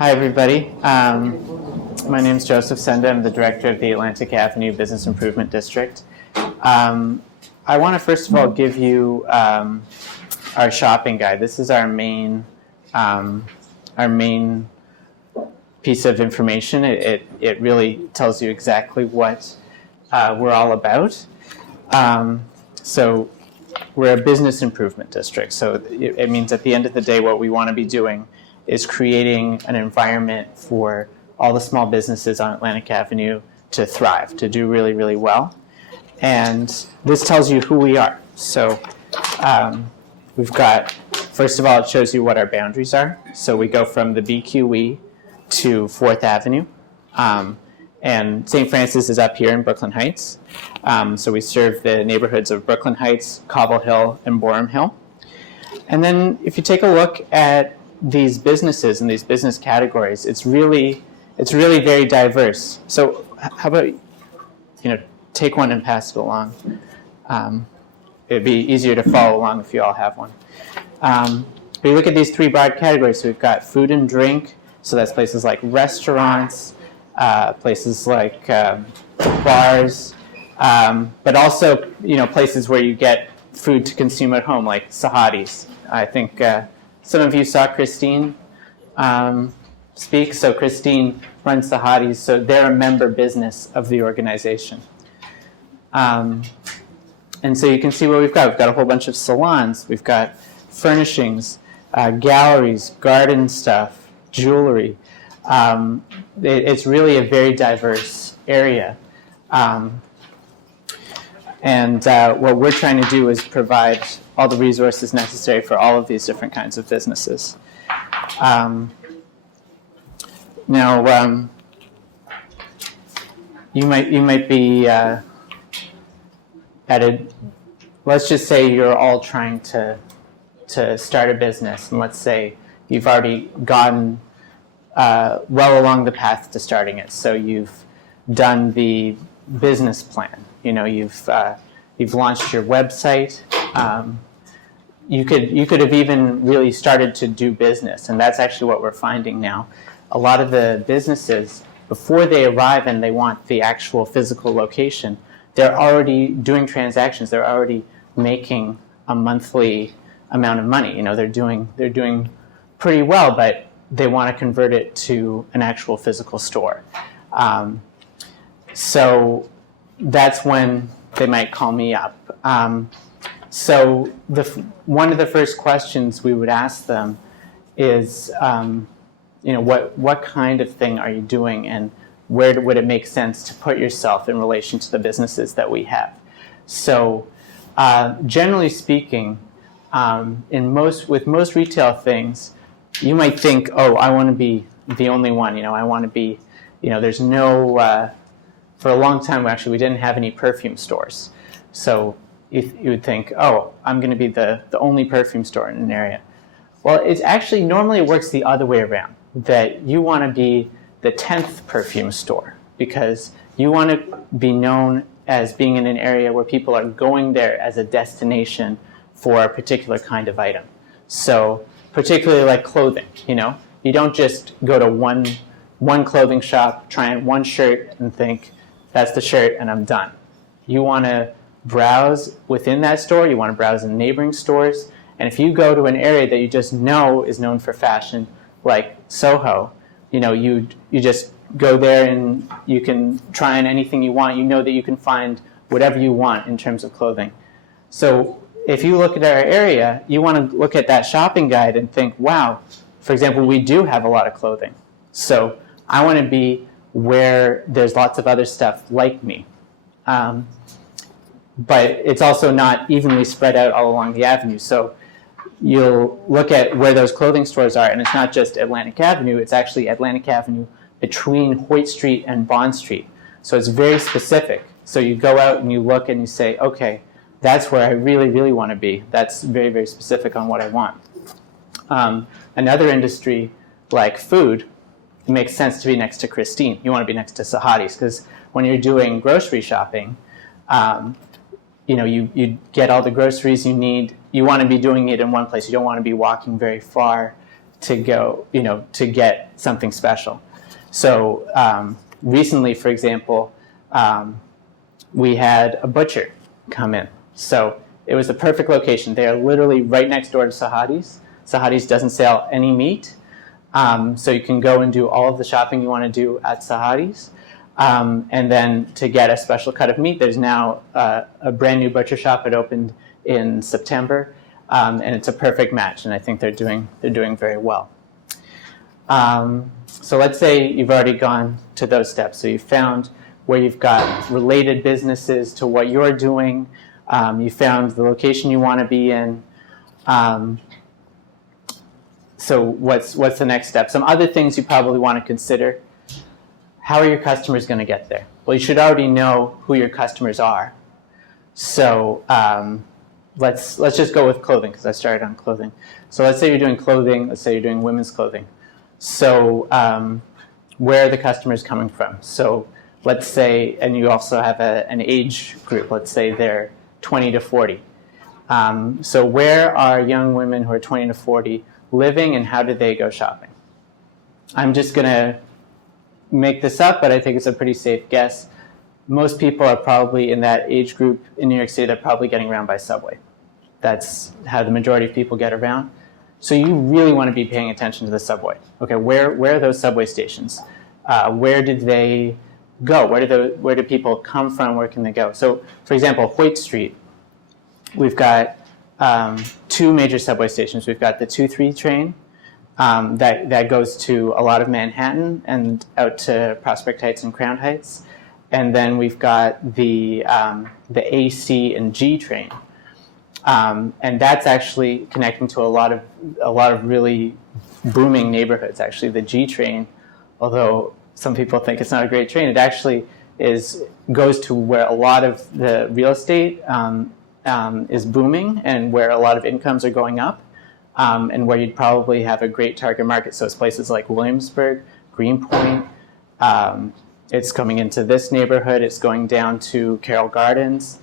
Hi, everybody. My name is Josef Szende. I'm the director of the Atlantic Avenue Business Improvement District. I want to first of all give you our shopping guide. This is our main piece of information. It really tells you exactly what we're all about. So we're a business improvement district. So it means at the end of the day, what we want to be doing is creating an environment for all the small businesses on Atlantic Avenue to thrive, to do really, really well. And this tells you who we are. So we've got, first of all, it shows you what our boundaries are. So we go from the BQE to 4th Avenue. And St. Francis is up here in Brooklyn Heights. So we serve the neighborhoods of Brooklyn Heights, Cobble Hill, and Boerum Hill. And then if you take a look at these businesses and these business categories, it's really very diverse. So how about, take one and pass it along. It'd be easier to follow along if you all have one. We look at these three broad categories. So we've got food and drink. So that's places like restaurants, places like bars, but also places where you get food to consume at home, like Sahadi's. I think some of you saw Christine speak. So Christine runs Sahadi's, so they're a member business of the organization. And so you can see what we've got. We've got a whole bunch of salons. We've got furnishings, galleries, garden stuff, jewelry. It's really a very diverse area. And what we're trying to do is provide all the resources necessary for all of these different kinds of businesses. Now, you might be let's just say you're all trying to start a business, and let's say you've already gotten well along the path to starting it. So you've done the business plan. You've launched your website. You could have even really started to do business, and that's actually what we're finding now. A lot of the businesses, before they arrive and they want the actual physical location, they're already doing transactions. They're already making a monthly amount of money. They're doing pretty well, but they want to convert it to an actual physical store. So that's when they might call me up. So one of the first questions we would ask them is, what kind of thing are you doing, and where would it make sense to put yourself in relation to the businesses that we have? So generally speaking, with most retail things, you might think, oh, I want to be the only one. I want to be, there's no, for a long time, actually, we didn't have any perfume stores. So you would think, oh, I'm going to be the only perfume store in an area. Well, it's actually, normally it works the other way around, that you want to be the 10th perfume store, because you want to be known as being in an area where people are going there as a destination for a particular kind of item. So particularly like clothing, you don't just go to one clothing shop, try on one shirt and think, that's the shirt and I'm done. You want to browse within that store, you want to browse in neighboring stores, and if you go to an area that you just know is known for fashion, like Soho, you just go there and you can try on anything you want. You know that you can find whatever you want in terms of clothing. So if you look at our area, you want to look at that shopping guide and think, wow, for example, we do have a lot of clothing. So I want to be where there's lots of other stuff like me. But it's also not evenly spread out all along the avenue. So you'll look at where those clothing stores are, and it's not just Atlantic Avenue, it's actually Atlantic Avenue between Hoyt Street and Bond Street. So it's very specific. So you go out and you look and you say, okay, that's where I really, really want to be. That's very, very specific on what I want. Another industry like food, it makes sense to be next to Christine. You want to be next to Sahadi's, because when you're doing grocery shopping, you get all the groceries you need. You want to be doing it in one place. You don't want to be walking very far go, to get something special. So recently, for example, we had a butcher come in. So it was the perfect location. They are literally right next door to Sahadi's. Sahadi's doesn't sell any meat. So you can go and do all of the shopping you want to do at Sahadi's. And then to get a special cut of meat, there's now a brand new butcher shop. It opened in September, and it's a perfect match. And I think they're doing very well. So let's say you've already gone to those steps. So you've found where you've got related businesses to what you're doing. You found the location you want to be in. So what's the next step? Some other things you probably want to consider. How are your customers going to get there? Well, you should already know who your customers are. So let's just go with clothing, because I started on clothing. So let's say you're doing clothing. Let's say you're doing women's clothing. So where are the customers coming from? So let's say, and you also have an age group. Let's say they're 20 to 40. So where are young women who are 20 to 40 living, and how do they go shopping? I'm just going to make this up, but I think it's a pretty safe guess. Most people are probably in that age group in New York City. They're probably getting around by subway. That's how the majority of people get around. So you really want to be paying attention to the subway. Okay, where are those subway stations? Where did they go? Where do people come from? Where can they go? So, for example, Hoyt Street, we've got 2 major subway stations. We've got the 2-3 train that goes to a lot of Manhattan and out to Prospect Heights and Crown Heights, and then we've got the A, C, and G train, and that's actually connecting to a lot of really booming neighborhoods. Actually, the G train, although some people think it's not a great train, it actually goes to where a lot of the real estate is booming and where a lot of incomes are going up, and where you'd probably have a great target market. So it's places like Williamsburg, Greenpoint. It's coming into this neighborhood. It's going down to Carroll Gardens,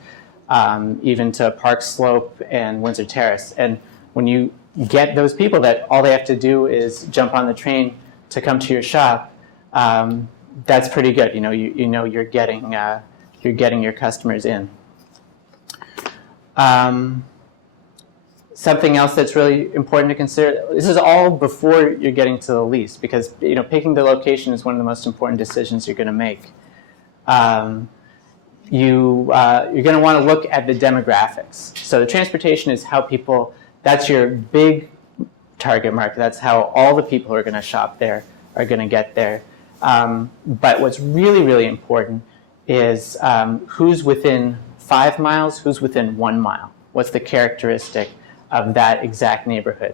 even to Park Slope and Windsor Terrace. And when you get those people that all they have to do is jump on the train to come to your shop, that's pretty good. You're getting your customers in. Something else that's really important to consider, this is all before you're getting to the lease, because picking the location is one of the most important decisions you're going to make. You're going to want to look at the demographics. So the transportation is how people, that's your big target market. That's how all the people who are going to shop there are going to get there. But what's really, really important is who's within 5 miles, who's within 1 mile. What's the characteristic of that exact neighborhood?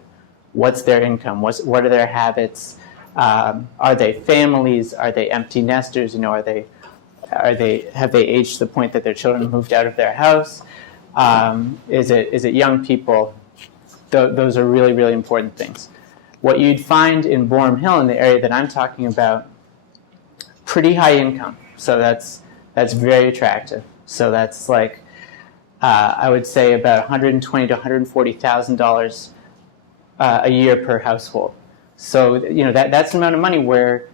What's their income? What are their habits? Are they families? Are they empty nesters? Have they aged to the point that their children moved out of their house? Is it young people? Those are really, really important things. What you'd find in Boerum Hill, in the area that I'm talking about, pretty high income. So that's very attractive. So that's like, I would say about $120,000 to $140,000 a year per household. So that's an amount of money where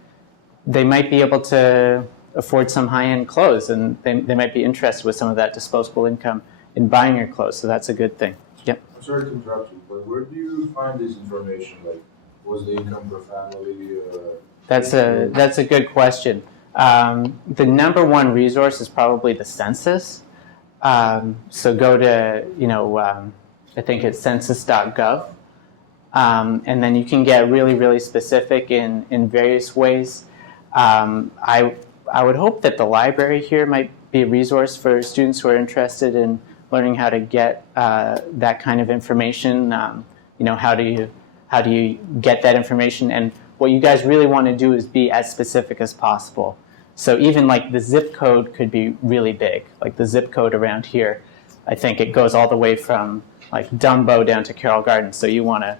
they might be able to afford some high-end clothes, and they might be interested with some of that disposable income in buying your clothes. So that's a good thing. Yep. I'm sorry to interrupt you, but where do you find this information? Like, what's the income per family? That's a good question. The number one resource is probably the census. So go to, I think it's census.gov. And then you can get really, really specific in various ways. I would hope that the library here might be a resource for students who are interested in learning how to get that kind of information. How do you get that information? And what you guys really want to do is be as specific as possible. So even like the zip code could be really big. Like the zip code around here, I think it goes all the way from like Dumbo down to Carroll Gardens. So you want to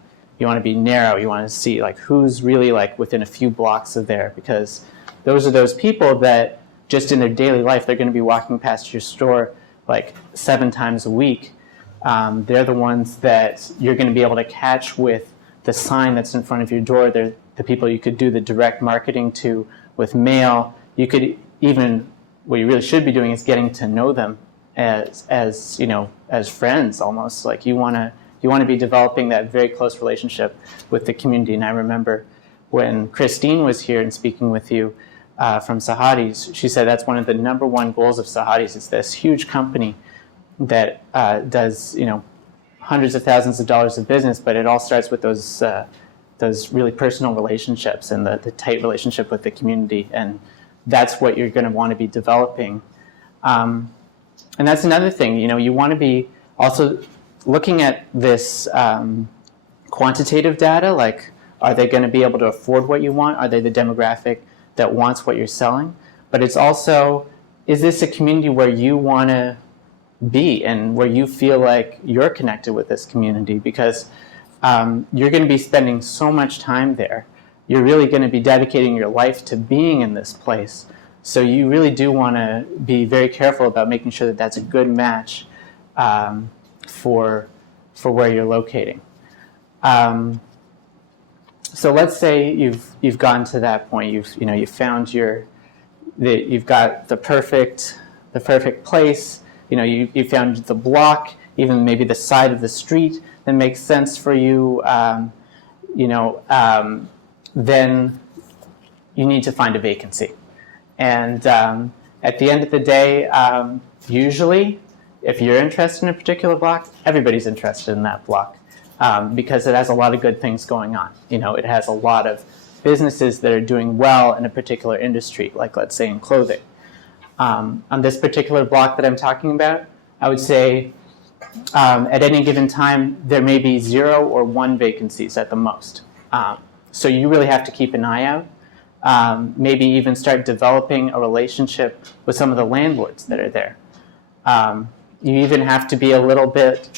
be narrow. You want to see like who's really like within a few blocks of there, because those are those people that just in their daily life, they're going to be walking past your store like 7 times a week. They're the ones that you're going to be able to catch with the sign that's in front of your door. They're the people you could do the direct marketing to with mail. You could even, what you really should be doing is getting to know them as you know, as friends almost. Like you want to be developing that very close relationship with the community. And I remember when Christine was here and speaking with you from Sahadi's, she said that's one of the number one goals of Sahadi's. It's this huge company that does, you know, hundreds of thousands of dollars of business, but it all starts with those really personal relationships and the tight relationship with the community. And that's what you're going to want to be developing. And that's another thing, you know, you want to be also looking at this quantitative data, like are they going to be able to afford what you want? Are they the demographic that wants what you're selling? But it's also, is this a community where you want to be and where you feel like you're connected with this community? Because you're going to be spending so much time there. You're really going to be dedicating your life to being in this place. So you really do want to be very careful about making sure that that's a good match for where you're locating. So let's say you've gotten to that point. You've found you've got the perfect place. You know, you found the block, even maybe the side of the street that makes sense for you. Then you need to find a vacancy. And at the end of the day, usually, if you're interested in a particular block, everybody's interested in that block because it has a lot of good things going on. You know, it has a lot of businesses that are doing well in a particular industry, like let's say in clothing. On this particular block that I'm talking about, I would say at any given time, there may be 0 or 1 vacancies at the most. So you really have to keep an eye out. Maybe even start developing a relationship with some of the landlords that are there. You even have to be a little bit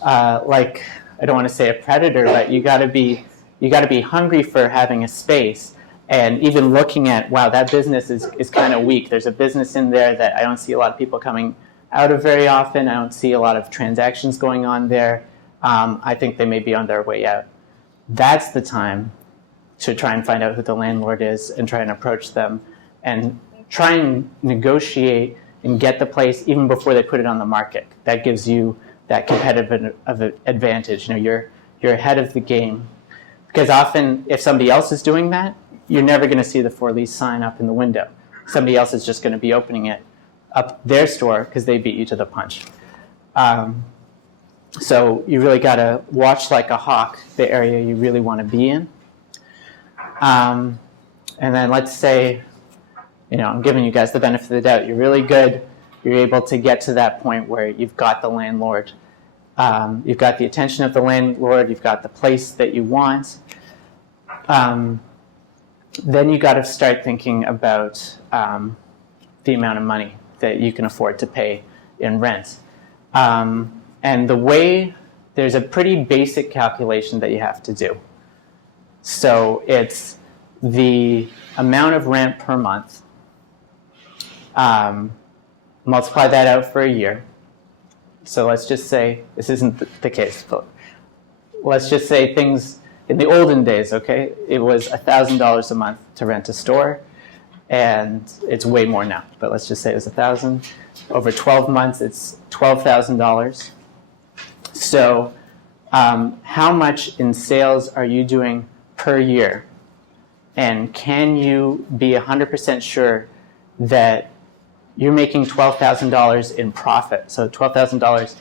like, I don't want to say a predator, but you got to be hungry for having a space. And even looking at, wow, that business is kind of weak. There's a business in there that I don't see a lot of people coming out of very often. I don't see a lot of transactions going on there. I think they may be on their way out. That's the time to try and find out who the landlord is and try and approach them and try and negotiate and get the place even before they put it on the market. That gives you that competitive advantage. You know, you're ahead of the game. Because often if somebody else is doing that, you're never going to see the for lease sign up in the window. Somebody else is just going to be opening it up their store because they beat you to the punch. So you really got to watch like a hawk the area you really want to be in. And then let's say, you know, I'm giving you guys the benefit of the doubt. You're really good. You're able to get to that point where you've got the landlord. You've got the attention of the landlord. You've got the place that you want. Then you got to start thinking about the amount of money that you can afford to pay in rent. And there's a pretty basic calculation that you have to do. So it's the amount of rent per month, multiply that out for a year. So let's just say, this isn't the case, but let's just say things, in the olden days, okay, it was $1,000 a month to rent a store, and it's way more now, but let's just say it was $1,000. Over 12 months, it's $12,000. So how much in sales are you doing per year? And can you be 100% sure that you're making $12,000 in profit? So $12,000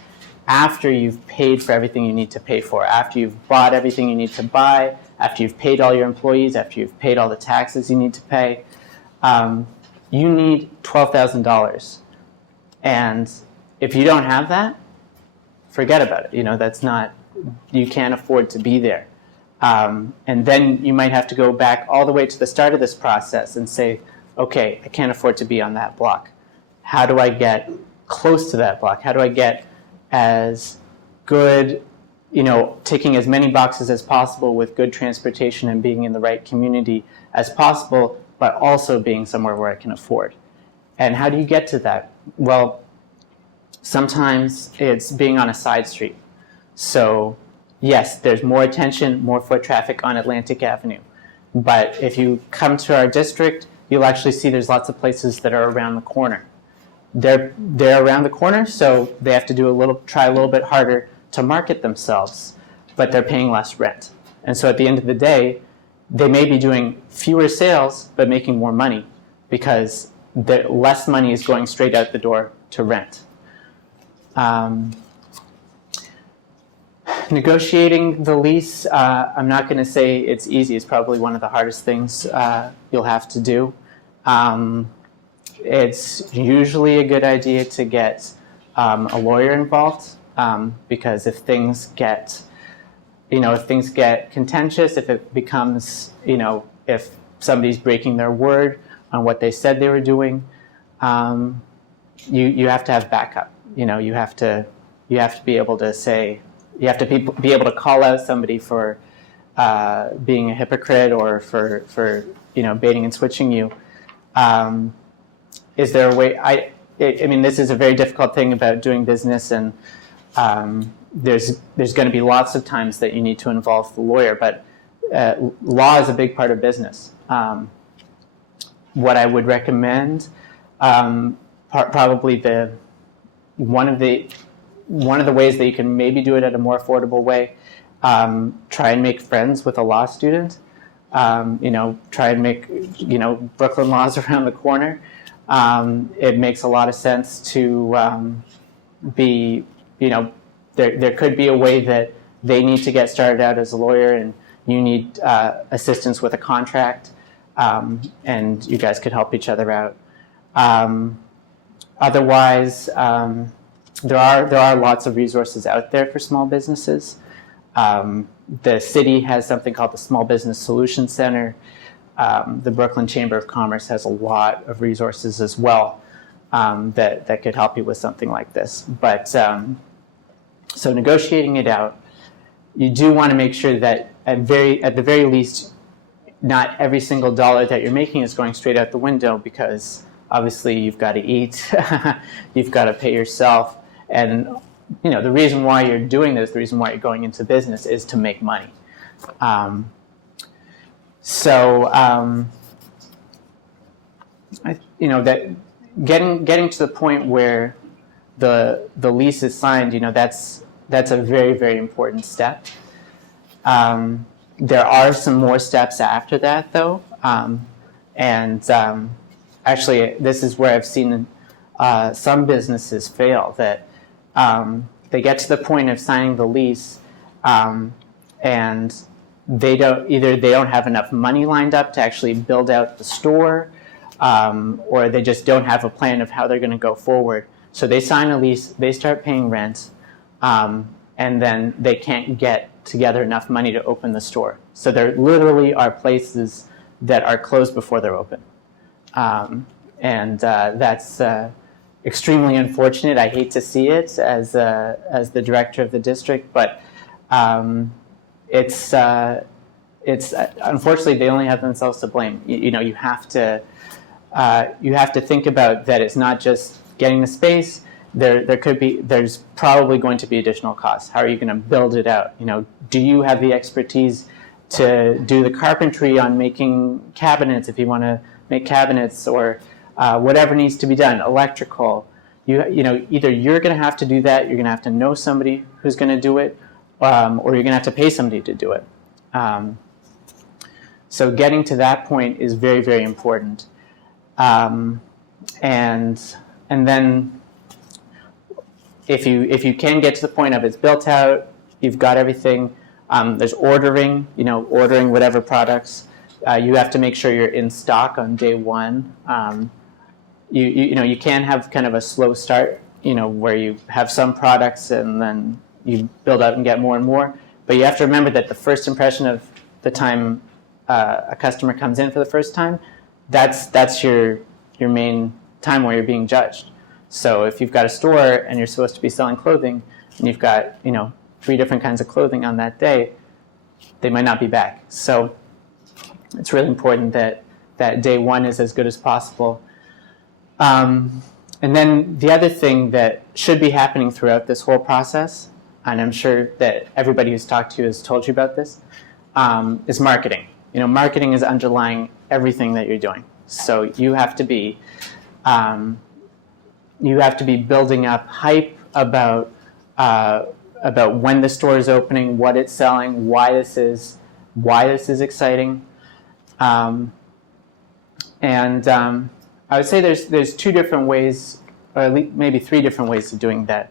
after you've paid for everything you need to pay for, after you've bought everything you need to buy, after you've paid all your employees, after you've paid all the taxes you need to pay, you need $12,000. And if you don't have that, forget about it. You know, you can't afford to be there. And then you might have to go back all the way to the start of this process and say, okay, I can't afford to be on that block. How do I get close to that block? How do I get as good, you know, ticking as many boxes as possible with good transportation and being in the right community as possible, but also being somewhere where I can afford? And how do you get to that? Well, sometimes it's being on a side street. So yes, there's more attention, more foot traffic on Atlantic Avenue. But if you come to our district, you'll actually see there's lots of places that are around the corner. They're around the corner, so they have to try a little bit harder to market themselves, but they're paying less rent. And so at the end of the day, they may be doing fewer sales, but making more money because less money is going straight out the door to rent. Negotiating the lease, I'm not going to say it's easy. It's probably one of the hardest things you'll have to do. It's usually a good idea to get a lawyer involved because if things get contentious, if it becomes, if somebody's breaking their word on what they said they were doing, you have to have backup. You have to be able to say, you have to be able to call out somebody for being a hypocrite or for baiting and switching you. Is there a way? I mean, this is a very difficult thing about doing business, and there's going to be lots of times that you need to involve the lawyer, but law is a big part of business. What I would recommend, probably one of the ways that you can maybe do it at a more affordable way, try and make friends with a law student. Try and make Brooklyn Law's around the corner. It makes a lot of sense to be, there could be a way that they need to get started out as a lawyer and you need assistance with a contract, and you guys could help each other out. Otherwise, there are lots of resources out there for small businesses. The city has something called the Small Business Solution Center. The Brooklyn Chamber of Commerce has a lot of resources as well that could help you with something like this. But so negotiating it out, you do want to make sure that at the very least, not every single dollar that you're making is going straight out the window, because obviously you've got to eat, you've got to pay yourself, and the reason why you're doing this, the reason why you're going into business is to make money. That getting to the point where the lease is signed, that's a very, very important step. There are some more steps after that, though, actually, this is where I've seen some businesses fail. That they get to the point of signing the lease, and they don't have enough money lined up to actually build out the store, or they just don't have a plan of how they're going to go forward. So they sign a lease, they start paying rent, and then they can't get together enough money to open the store. So there literally are places that are closed before they're open. That's extremely unfortunate. I hate to see it as the director of the district, but it's unfortunately they only have themselves to blame. You have to think about that. It's not just getting the space. There's probably going to be additional costs. How are you going to build it out? Do you have the expertise to do the carpentry on making cabinets if you want to make cabinets, or whatever needs to be done, electrical? Either you're going to have to do that, you're going to have to know somebody who's going to do it, or you're going to have to pay somebody to do it. So getting to that point is very, very important. And then if you can get to the point of it's built out, you've got everything. There's ordering whatever products. You have to make sure you're in stock on day one. You can have kind of a slow start, where you have some products and then you build out and get more and more. But you have to remember that the first impression of the time a customer comes in for the first time, that's your main time where you're being judged. So if you've got a store and you're supposed to be selling clothing, and you've got 3 different kinds of clothing on that day, they might not be back. So it's really important that day one is as good as possible. And then the other thing that should be happening throughout this whole process and I'm sure that everybody who's talked to you has told you about this, is marketing. Marketing is underlying everything that you're doing. So you have to be building up hype about when the store is opening, what it's selling, why this is exciting, and I would say there's two different ways, or at least maybe three different ways of doing that.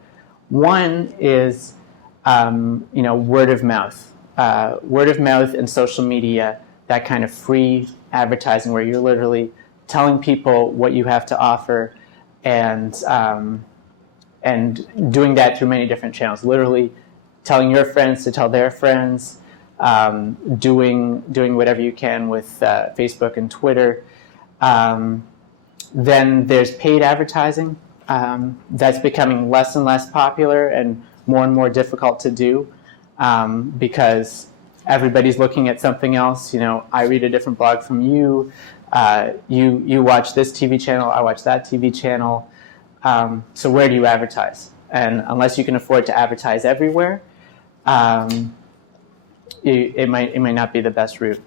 One is word of mouth. Word of mouth and social media, that kind of free advertising where you're literally telling people what you have to offer, and doing that through many different channels. Literally telling your friends to tell their friends, doing whatever you can with Facebook and Twitter. Then there's paid advertising. That's becoming less and less popular and more difficult to do, because everybody's looking at something else. I read a different blog from you. You watch this TV channel, I watch that TV channel. So where do you advertise? And unless you can afford to advertise everywhere, it might not be the best route.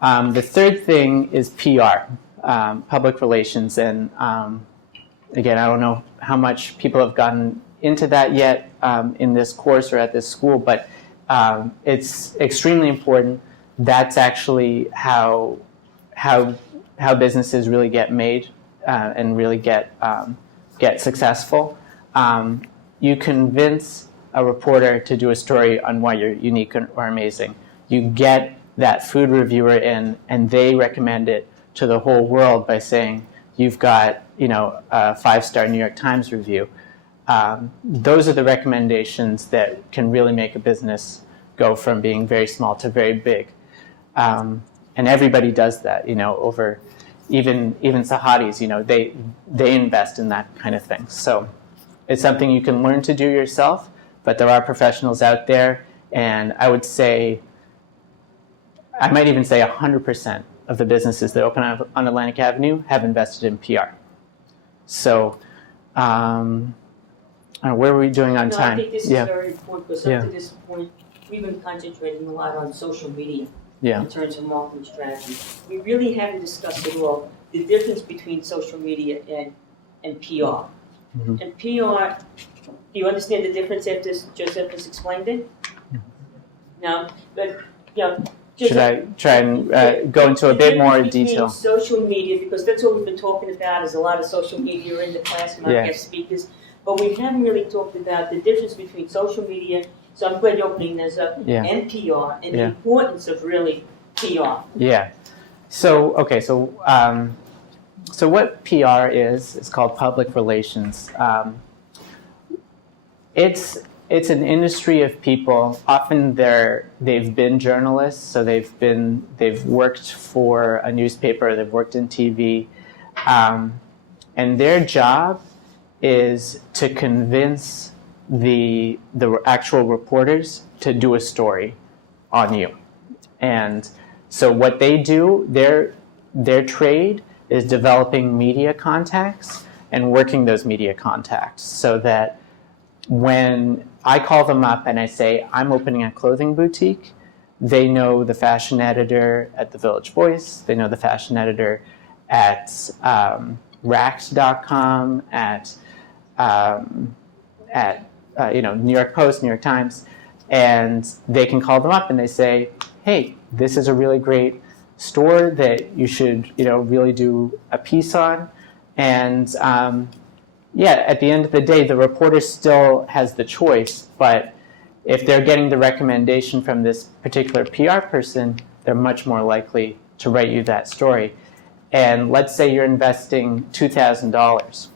The third thing is PR, public relations, and again, I don't know how much people have gotten into that yet in this course or at this school, but it's extremely important. That's actually how businesses really get made and really get successful. You convince a reporter to do a story on why you're unique or amazing. You get that food reviewer in, and they recommend it to the whole world by saying, you've got a 5-star New York Times review. Those are the recommendations that can really make a business go from being very small to very big. And everybody does that, over even Sahadis, they invest in that kind of thing. So it's something you can learn to do yourself, but there are professionals out there, and I might even say 100% of the businesses that open on Atlantic Avenue have invested in PR. So, where were we doing on time? I think this is very important, because up to this point, we've been concentrating a lot on social media in terms of marketing strategy. We really haven't discussed at all the difference between social media and PR. Mm-hmm. And PR, do you understand the difference after Josef has explained it? Mm-hmm. No, but should I try and go into a bit more detail? Social media, because that's what we've been talking about, is a lot of social media in the class, and our guest speakers, but we haven't really talked about the difference between social media, so I'm glad you're opening this up, and PR, and the importance of really PR. Yeah. So, okay, so what PR is called public relations. It's an industry of people. Often they've been journalists, so they've worked for a newspaper, they've worked in TV, and their job is to convince the actual reporters to do a story on you. And so what they do, their trade is developing media contacts and working those media contacts, so that when I call them up and I say, I'm opening a clothing boutique, they know the fashion editor at the Village Voice, they know the fashion editor at Racks.com, at New York Post, New York Times, and they can call them up and they say, hey, this is a really great store that you should really do a piece on. And at the end of the day, the reporter still has the choice, but if they're getting the recommendation from this particular PR person, they're much more likely to write you that story. And let's say you're investing $2,000.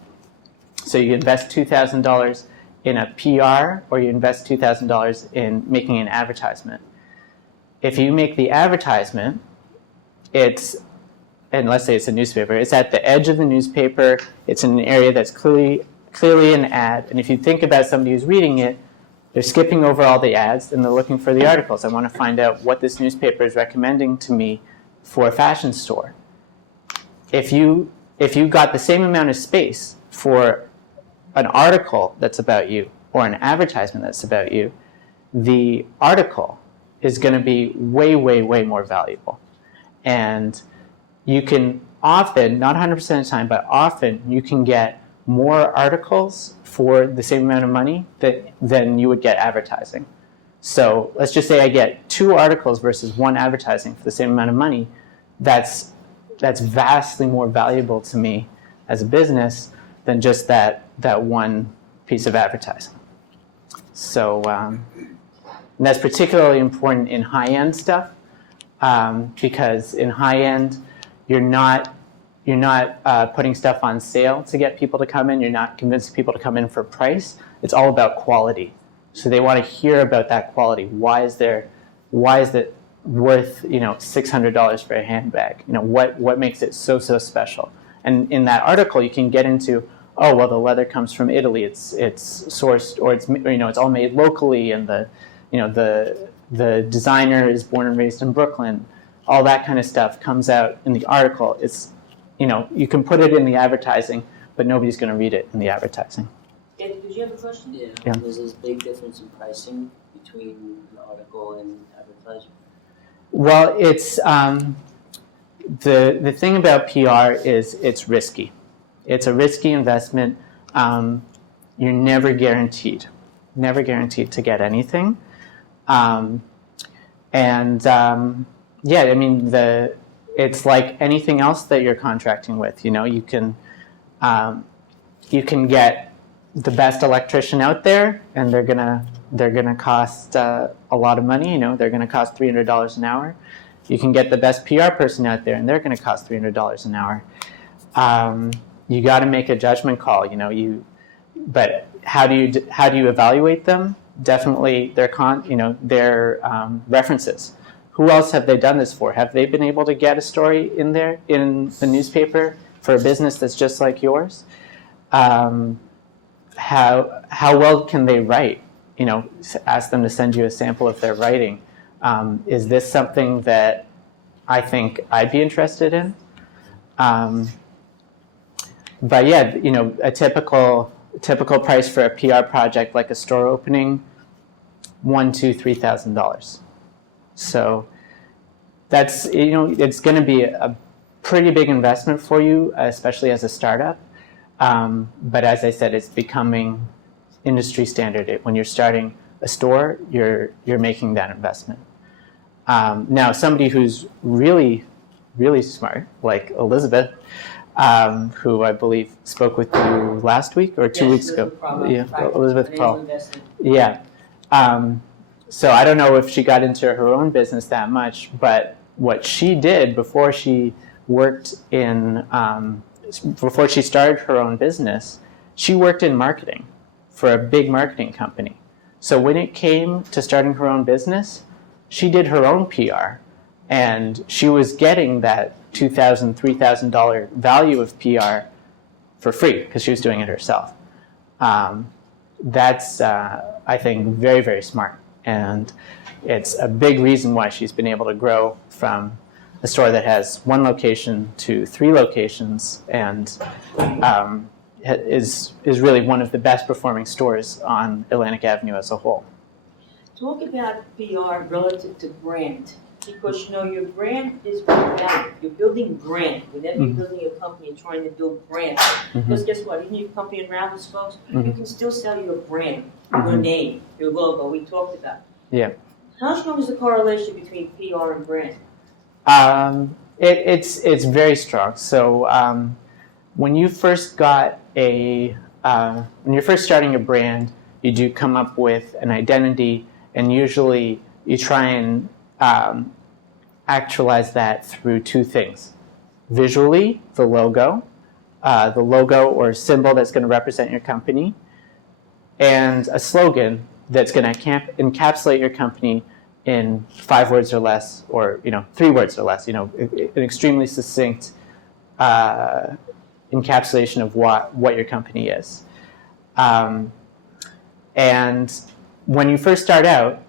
So you invest $2,000 in a PR, or you invest $2,000 in making an advertisement. If you make the advertisement, and let's say it's a newspaper, it's at the edge of the newspaper, it's in an area that's clearly an ad, and if you think about somebody who's reading it, they're skipping over all the ads and they're looking for the articles. I want to find out what this newspaper is recommending to me for a fashion store. If you got the same amount of space for an article that's about you, or an advertisement that's about you, the article is going to be way, way, way more valuable. And you can often, not 100% of the time, but often you can get more articles for the same amount of money than you would get advertising. So let's just say I get 2 articles versus 1 advertising for the same amount of money. That's vastly more valuable to me as a business than just that one piece of advertising. So and that's particularly important in high-end stuff, because in high-end you're not putting stuff on sale to get people to come in. You're not convincing people to come in for price. It's all about quality. So they want to hear about that quality. Why is it worth $600 for a handbag? What makes it so special? And in that article, you can get into, oh well, the leather comes from Italy. It's sourced, or it's all made locally, and the designer is born and raised in Brooklyn. All that kind of stuff comes out in the article. It's you can put it in the advertising, but nobody's going to read it in the advertising. Did you have a question? Yeah. There's this big difference in pricing between an article and advertising. Well, it's the thing about PR is it's risky. It's a risky investment. You're never guaranteed to get anything. It's like anything else that you're contracting with. You can get the best electrician out there, and they're gonna cost a lot of money. They're gonna cost $300 an hour. You can get the best PR person out there, and they're gonna cost $300 an hour. You got to make a judgment call. But how do you evaluate them? Definitely their references. Who else have they done this for? Have they been able to get a story in the newspaper for a business that's just like yours? How well can they write? Ask them to send you a sample of their writing. Is this something that I think I'd be interested in? But yeah, a typical price for a PR project like a store opening, $1,000 to $3,000. So that's it's going to be a pretty big investment for you, especially as a startup. But as I said, it's becoming industry standard. When you're starting a store, you're making that investment. Now, somebody who's really, really smart, like Elizabeth, who I believe spoke with you last week or 2 weeks ago. Elizabeth Paul. Yeah. So I don't know if she got into her own business that much, but what she did before she before she started her own business, she worked in marketing for a big marketing company. So when it came to starting her own business, she did her own PR, and she was getting that $2,000, $3,000 value of PR for free because she was doing it herself. That's, I think, very, very smart. And it's a big reason why she's been able to grow from a store that has 1 location to 3 locations, and is really one of the best performing stores on Atlantic Avenue as a whole. Talk about PR relative to brand, because your brand is valid. You're building brand. Whenever you're building a company and trying to build brand, because guess what? Even your company unravels, folks, you can still sell your brand, your name, your logo. We talked about. Yeah. How strong is the correlation between PR and brand? It's very strong. So when you first when you're first starting a brand, you do come up with an identity, and usually you try and actualize that through 2 things. Visually, the logo or symbol that's going to represent your company, and a slogan that's going to encapsulate your company in 5 words or less, or 3 words or less. An extremely succinct encapsulation of what your company is. And when you first start out,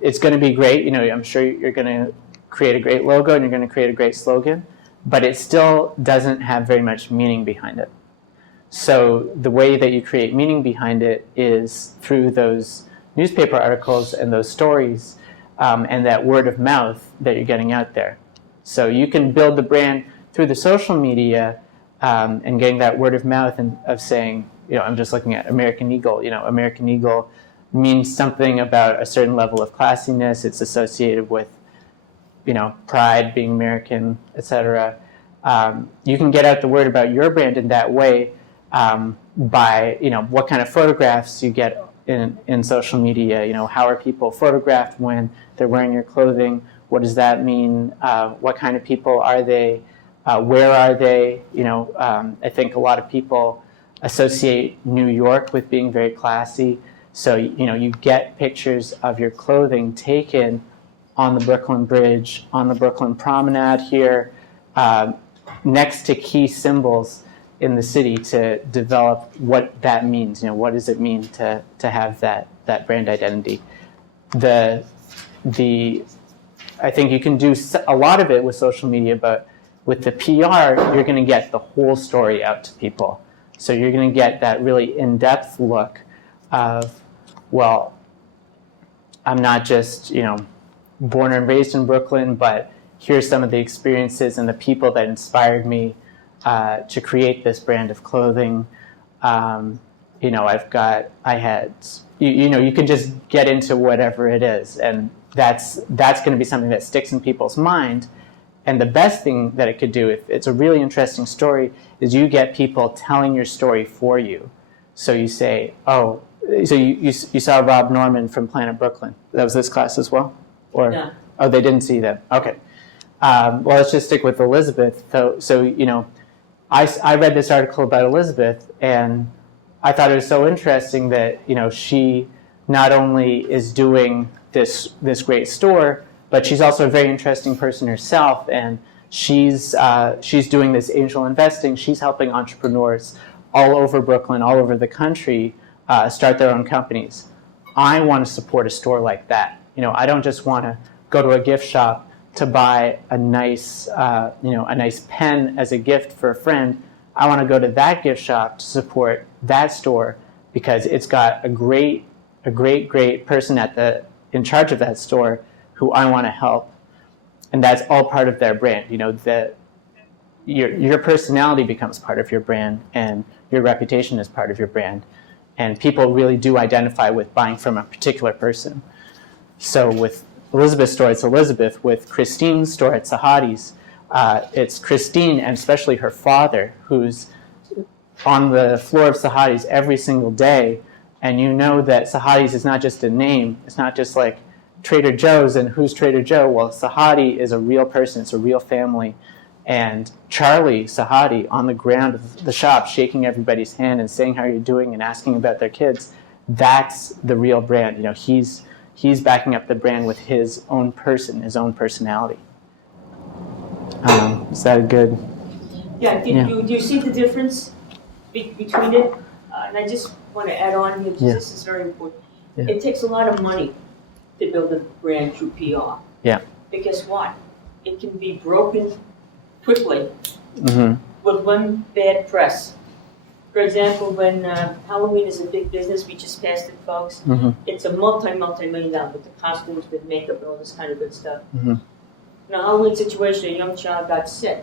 it's going to be great. I'm sure you're going to create a great logo and you're going to create a great slogan, but it still doesn't have very much meaning behind it. So the way that you create meaning behind it is through those newspaper articles and those stories and that word of mouth that you're getting out there. So you can build the brand through the social media and getting that word of mouth and of saying, I'm just looking at American Eagle. American Eagle means something about a certain level of classiness. It's associated with, pride, being American, etc. You can get out the word about your brand in that way by, what kind of photographs you get in social media. How are people photographed when they're wearing your clothing? What does that mean? What kind of people are they? Where are they? I think a lot of people associate New York with being very classy. So, you get pictures of your clothing taken on the Brooklyn Bridge, on the Brooklyn Promenade here, next to key symbols in the city to develop what that means. What does it mean to have that brand identity? I think you can do a lot of it with social media, but with the PR, you're going to get the whole story out to people. So you're going to get that really in-depth look of, well, I'm not just, born and raised in Brooklyn, but here's some of the experiences and the people that inspired me to create this brand of clothing. You can just get into whatever it is, and that's going to be something that sticks in people's mind. And the best thing that it could do, if it's a really interesting story, is you get people telling your story for you. So you say, so you saw Rob Norman from Planet Brooklyn. That was this class as well? Or Yeah. Oh, they didn't see that. Okay. Well, let's just stick with Elizabeth. So I read this article about Elizabeth, and I thought it was so interesting that she not only is doing this great store, but she's also a very interesting person herself, and she's doing this angel investing. She's helping entrepreneurs all over Brooklyn, all over the country, start their own companies. I want to support a store like that. I don't just want to go to a gift shop to buy a nice pen as a gift for a friend. I want to go to that gift shop to support that store because it's got a great person in charge of that store who I want to help, and that's all part of their brand. Your personality becomes part of your brand, and your reputation is part of your brand, and people really do identify with buying from a particular person. So with Elizabeth's store, it's Elizabeth. With Christine's store at Sahadi's, it's Christine, and especially her father, who's on the floor of Sahadi's every single day, and that Sahadi's is not just a name. It's not just like Trader Joe's, and who's Trader Joe? Well, Sahadi is a real person. It's a real family. And Charlie Sahadi on the ground of the shop, shaking everybody's hand and saying how you're doing and asking about their kids, that's the real brand. He's backing up the brand with his own person, his own personality. Is that a good? Yeah, do you see the difference between it? And I just want to add on here, because this is very important. Yeah. It takes a lot of money to build a brand through PR. Yeah. But guess what? It can be broken quickly with one bad press. For example, when Halloween is a big business, we just passed it, folks. It's a multi-million dollar with the costumes, with makeup, and all this kind of good stuff. In a Halloween situation, a young child got sick.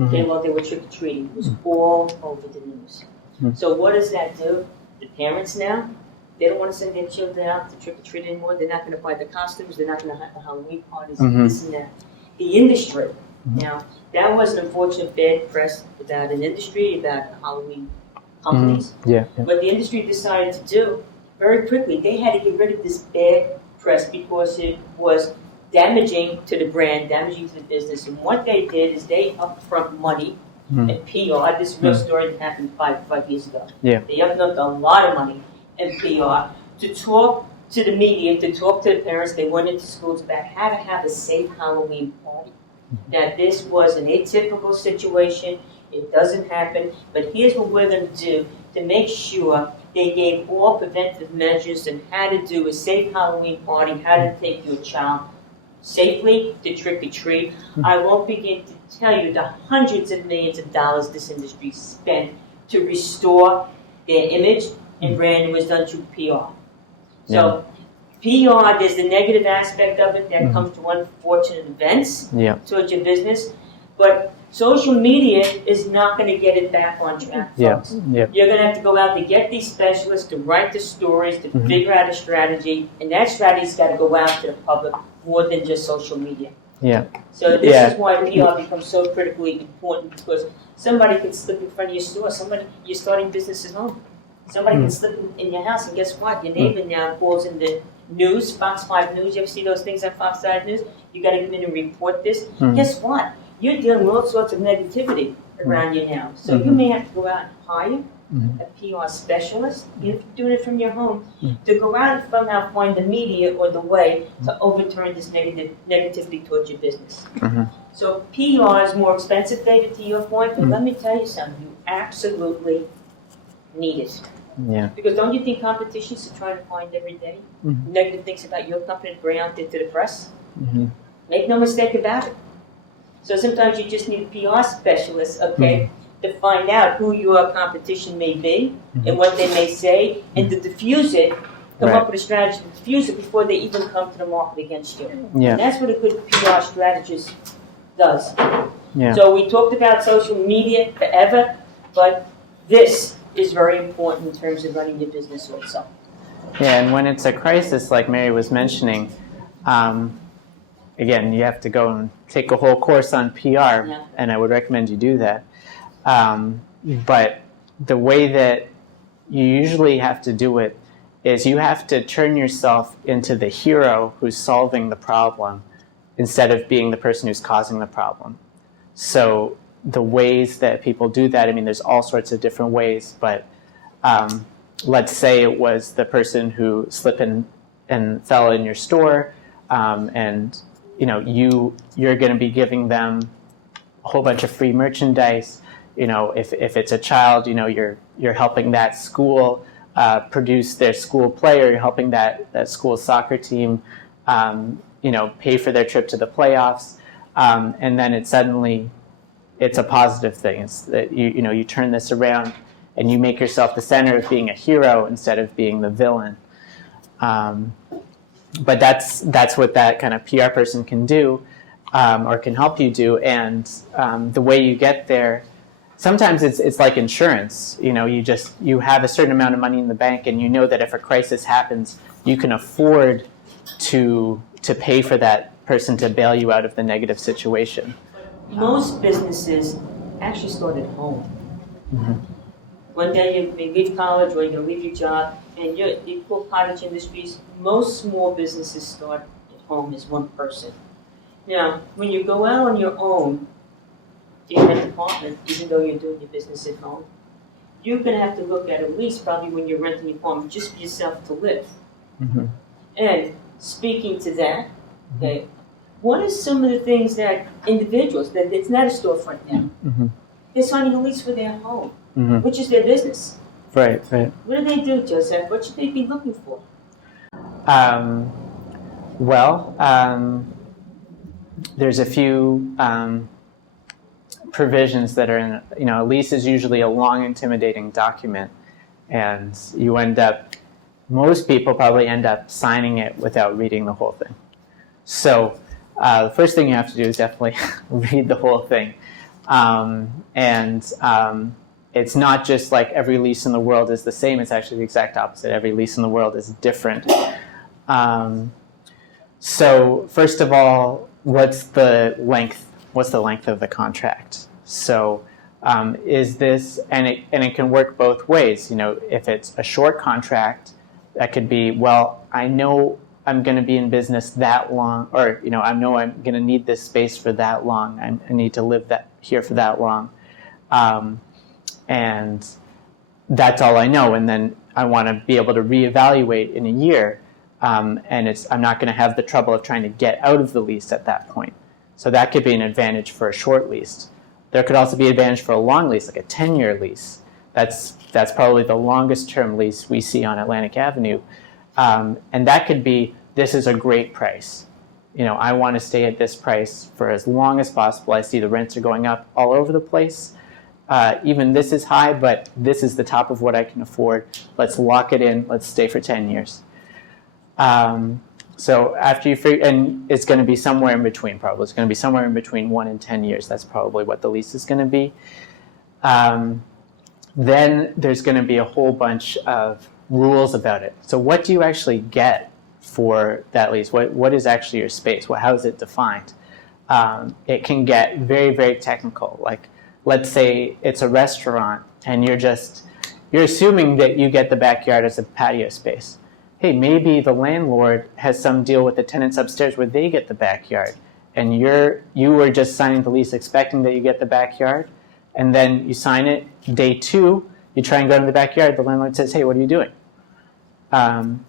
Okay, while they were trick-or-treating. It was all over the news. So what does that do? The parents now, they don't want to send their children out to trick-or-treat anymore. They're not going to buy the costumes. They're not going to have the Halloween parties, this and that. The industry, now, that was an unfortunate bad press about an industry, about Halloween companies. What the industry decided to do, very quickly, they had to get rid of this bad press because it was damaging to the brand, damaging to the business. And what they did is they upfront money and PR. This real story that happened five years ago. They upfront a lot of money and PR to talk to the media, to talk to the parents. They went into schools about how to have a safe Halloween party. That this was an atypical situation. It doesn't happen. But here's what we're going to do to make sure they gave all preventive measures on how to do a safe Halloween party, how to take your child safely to trick-or-treat. I won't begin to tell you the hundreds of millions of dollars this industry spent to restore their image and brand was done through PR. So PR, there's the negative aspect of it that comes to unfortunate events towards your business, but social media is not going to get it back on track, folks. You're going to have to go out to get these specialists to write the stories, to figure out a strategy, and that strategy's got to go out to the public more than just social media. So this is why PR becomes so critically important, because somebody can slip in front of your store. You're starting business at home. Somebody can slip in your house, and guess what? Your neighbor now calls in the news, Fox 5 News. You ever see those things on Fox 5 News? You got to come in and report this. Guess what? You're dealing with all sorts of negativity around you now. So you may have to go out and hire a PR specialist, if you're doing it from your home, to go out and somehow find the media or the way to overturn this negativity towards your business. So PR is more expensive, David, to your point, but let me tell you something. You absolutely need it. Because don't you think competitions are trying to find every day negative things about your company to bring out into the press? Make no mistake about it. So sometimes you just need a PR specialist, to find out who your competition may be and what they may say, and to diffuse it, come up with a strategy to diffuse it before they even come to the market against you. And that's what a good PR strategist does. So we talked about social media forever, but this is very important in terms of running your business also. And when it's a crisis, like Mary was mentioning, again, you have to go and take a whole course on PR, and I would recommend you do that. But the way that you usually have to do it is you have to turn yourself into the hero who's solving the problem instead of being the person who's causing the problem. So the ways that people do that, I mean, there's all sorts of different ways, but let's say it was the person who slipped and fell in your store, and you're going to be giving them a whole bunch of free merchandise. If it's a child, you're helping that school produce their school play, or you're helping that school soccer team, pay for their trip to the playoffs, and then it's a positive thing. It's that you turn this around and you make yourself the center of being a hero instead of being the villain. But that's what that kind of PR person can do, or can help you do. And the way you get there, sometimes it's like insurance. You have a certain amount of money in the bank, and you know that if a crisis happens, you can afford to pay for that person to bail you out of the negative situation. Most businesses actually start at home. One day you may leave college, or you're going to leave your job, and you pull cottage industries. Most small businesses start at home as one person. Now, when you go out on your own, in an apartment, even though you're doing your business at home, you're going to have to look at lease probably when you're renting your apartment just for yourself to live. And speaking to that, what are some of the things that individuals, that it's not a storefront now, they're signing a lease for their home, which is their business. Right. What do they do, Joseph? What should they be looking for? There's a few provisions that are in, a lease is usually a long, intimidating document, and most people probably end up signing it without reading the whole thing. So the first thing you have to do is definitely read the whole thing. It's not just like every lease in the world is the same. It's actually the exact opposite. Every lease in the world is different. So first of all, what's the length of the contract? So is this, and it can work both ways. If it's a short contract, that could be, well, I know I'm going to be in business that long, or I know I'm going to need this space for that long. I need to live here for that long, and that's all I know. And then I want to be able to reevaluate in a year, and I'm not going to have the trouble of trying to get out of the lease at that point. So that could be an advantage for a short lease. There could also be an advantage for a long lease, like a 10-year lease. That's probably the longest term lease we see on Atlantic Avenue. And that could be, this is a great price. I want to stay at this price for as long as possible. I see the rents are going up all over the place. even this is high, but this is the top of what I can afford. Let's lock it in. Let's stay for 10 years. So after you figure, and it's going to be somewhere in between probably. It's going to be somewhere in between 1 and 10 years. That's probably what the lease is going to be. Then there's going to be a whole bunch of rules about it. So what do you actually get for that lease? What is actually your space? How is it defined? It can get very, very technical. Like, let's say it's a restaurant and you're assuming that you get the backyard as a patio space. Hey, maybe the landlord has some deal with the tenants upstairs where they get the backyard, and you were just signing the lease expecting that you get the backyard, and then you sign it. Day 2, you try and go to the backyard. The landlord says, "Hey, what are you doing?"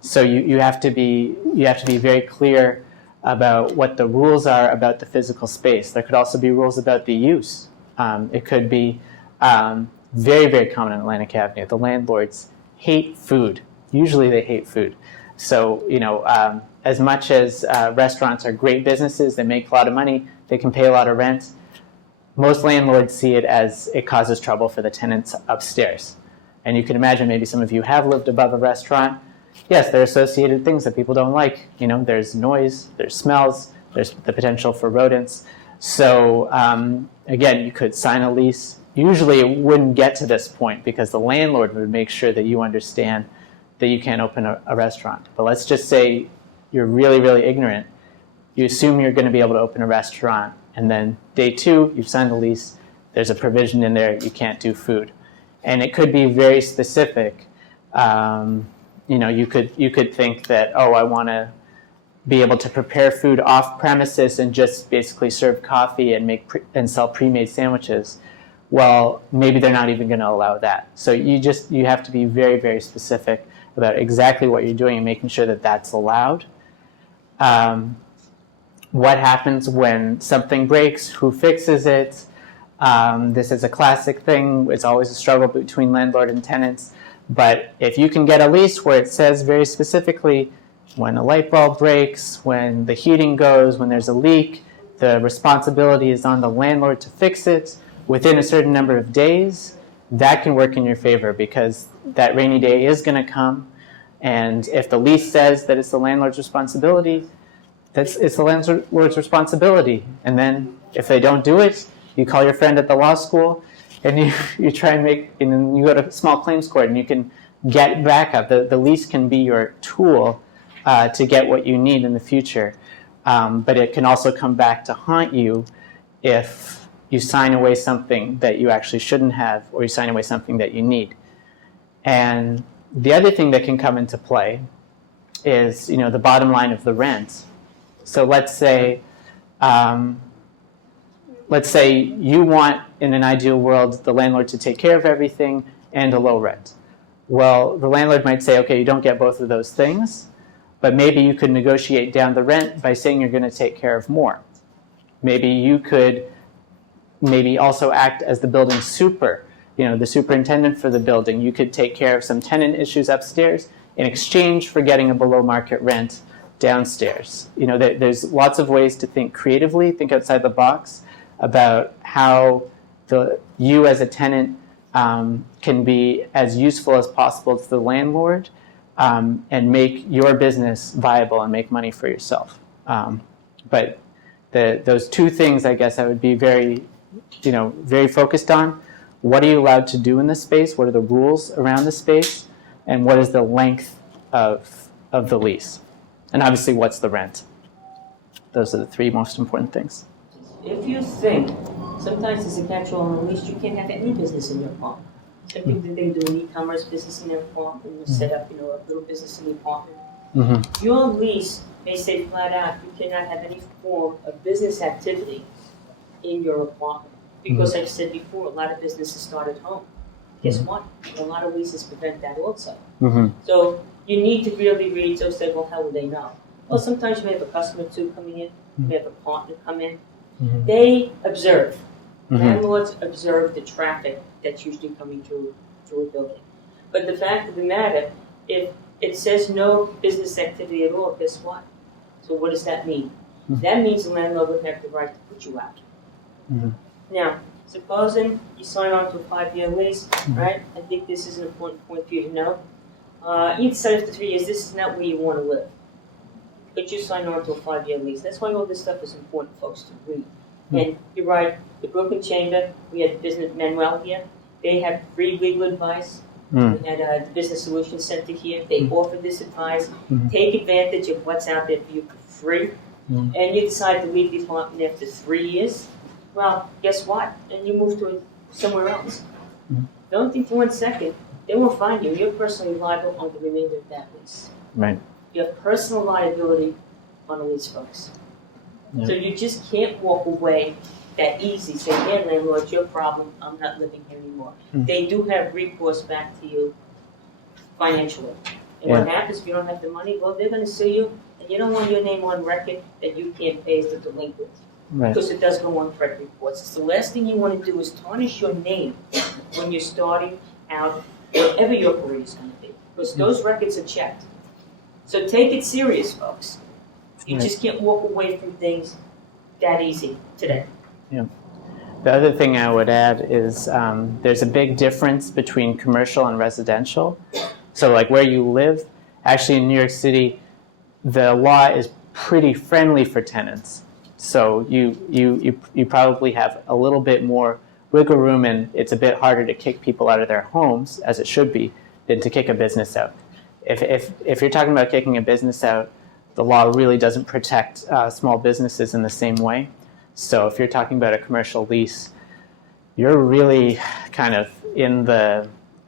So you have to be very clear about what the rules are about the physical space. There could also be rules about the use. It could be very, very common in Atlantic Avenue. The landlords hate food. Usually they hate food. So, as much as restaurants are great businesses, they make a lot of money, they can pay a lot of rent, most landlords see it as it causes trouble for the tenants upstairs. And you can imagine maybe some of you have lived above a restaurant. Yes, there are associated things that people don't like. There's noise, there's smells, there's the potential for rodents. So, again, you could sign a lease. Usually it wouldn't get to this point because the landlord would make sure that you understand that you can't open a restaurant. But let's just say you're really, really ignorant. You assume you're going to be able to open a restaurant, and then day 2, you've signed the lease, there's a provision in there, you can't do food. And it could be very specific. You could think that, I want to be able to prepare food off premises and just basically serve coffee and sell pre-made sandwiches. Well, maybe they're not even going to allow that. So you have to be very, very specific about exactly what you're doing and making sure that that's allowed. What happens when something breaks? Who fixes it? This is a classic thing. It's always a struggle between landlord and tenants. But if you can get a lease where it says very specifically when a light bulb breaks, when the heating goes, when there's a leak, the responsibility is on the landlord to fix it within a certain number of days, that can work in your favor because that rainy day is going to come. And if the lease says that it's the landlord's responsibility, it's the landlord's responsibility. And then if they don't do it, you call your friend at the law school and you try and then you go to small claims court and you can get backup. The lease can be your tool to get what you need in the future. But it can also come back to haunt you if you sign away something that you actually shouldn't have, or you sign away something that you need. And the other thing that can come into play is, the bottom line of the rent. So let's say you want, in an ideal world, the landlord to take care of everything and a low rent. Well, the landlord might say, okay, you don't get both of those things, but maybe you could negotiate down the rent by saying you're going to take care of more. Maybe you could also act as the building super, the superintendent for the building. You could take care of some tenant issues upstairs in exchange for getting a below market rent downstairs. There's lots of ways to think creatively, think outside the box about how you as a tenant can be as useful as possible to the landlord and make your business viable and make money for yourself. But those two things, I guess, I would be very focused on. What are you allowed to do in the space? What are the rules around the space? And what is the length of the lease? And obviously, what's the rent? Those are the 3 most important things. If you think, sometimes there's a catch-all on the lease, you can't have any business in your apartment. Some people think they do an e-commerce business in their apartment, you set up, a little business in the apartment. Mm-hmm. Your lease may say flat out, you cannot have any form of business activity in your apartment. Because I've said before, a lot of businesses start at home. Guess what? A lot of leases prevent that also. Mm-hmm. So you need to really read. So say, well, how will they know? Well, sometimes you may have a customer too coming in. You may have a partner come in. Mm-hmm. They observe. Mm-hmm. Landlords observe the traffic that's usually coming through a building. But the fact of the matter, if it says no business activity at all, guess what? So what does that mean? Mm-hmm. That means the landlord would have the right to put you out. Mm-hmm. Now, Supposing you sign on to a 5-year lease, right? I think this is an important point for you to know. You decide after 3 years, this is not where you want to live. But you sign on to a 5-year lease. That's why all this stuff is important, folks, to read. And you're right, the Brooklyn Chamber, we had Business Manuel here. They have free legal advice. We had the Business Solutions Center here. They offer this advice. Take advantage of what's out there for you for free. And you decide to leave the apartment after 3 years. Well, guess what? And you move to somewhere else. Don't think for 1 second. They won't find you. You're personally liable on the remainder of that lease. Right. You have personal liability on a lease, folks. Yep. So you just can't walk away that easy. Say, yeah, landlord, your problem. I'm not living here anymore. They do have recourse back to you financially. And what happens if you don't have the money? Well, they're going to sue you, and you don't want your name on record that you can't pay as the delinquent. Right. Because it does go on credit reports. It's the last thing you want to do is tarnish your name when you're starting out, whatever your career is going to be. Because those records are checked. So take it serious, folks. You just can't walk away from things that easy today. Yeah. The other thing I would add is there's a big difference between commercial and residential. So like where you live, actually in New York City, the law is pretty friendly for tenants. So you probably have a little bit more wiggle room, and it's a bit harder to kick people out of their homes, as it should be, than to kick a business out. If you're talking about kicking a business out, the law really doesn't protect small businesses in the same way. So if you're talking about a commercial lease, you're really kind of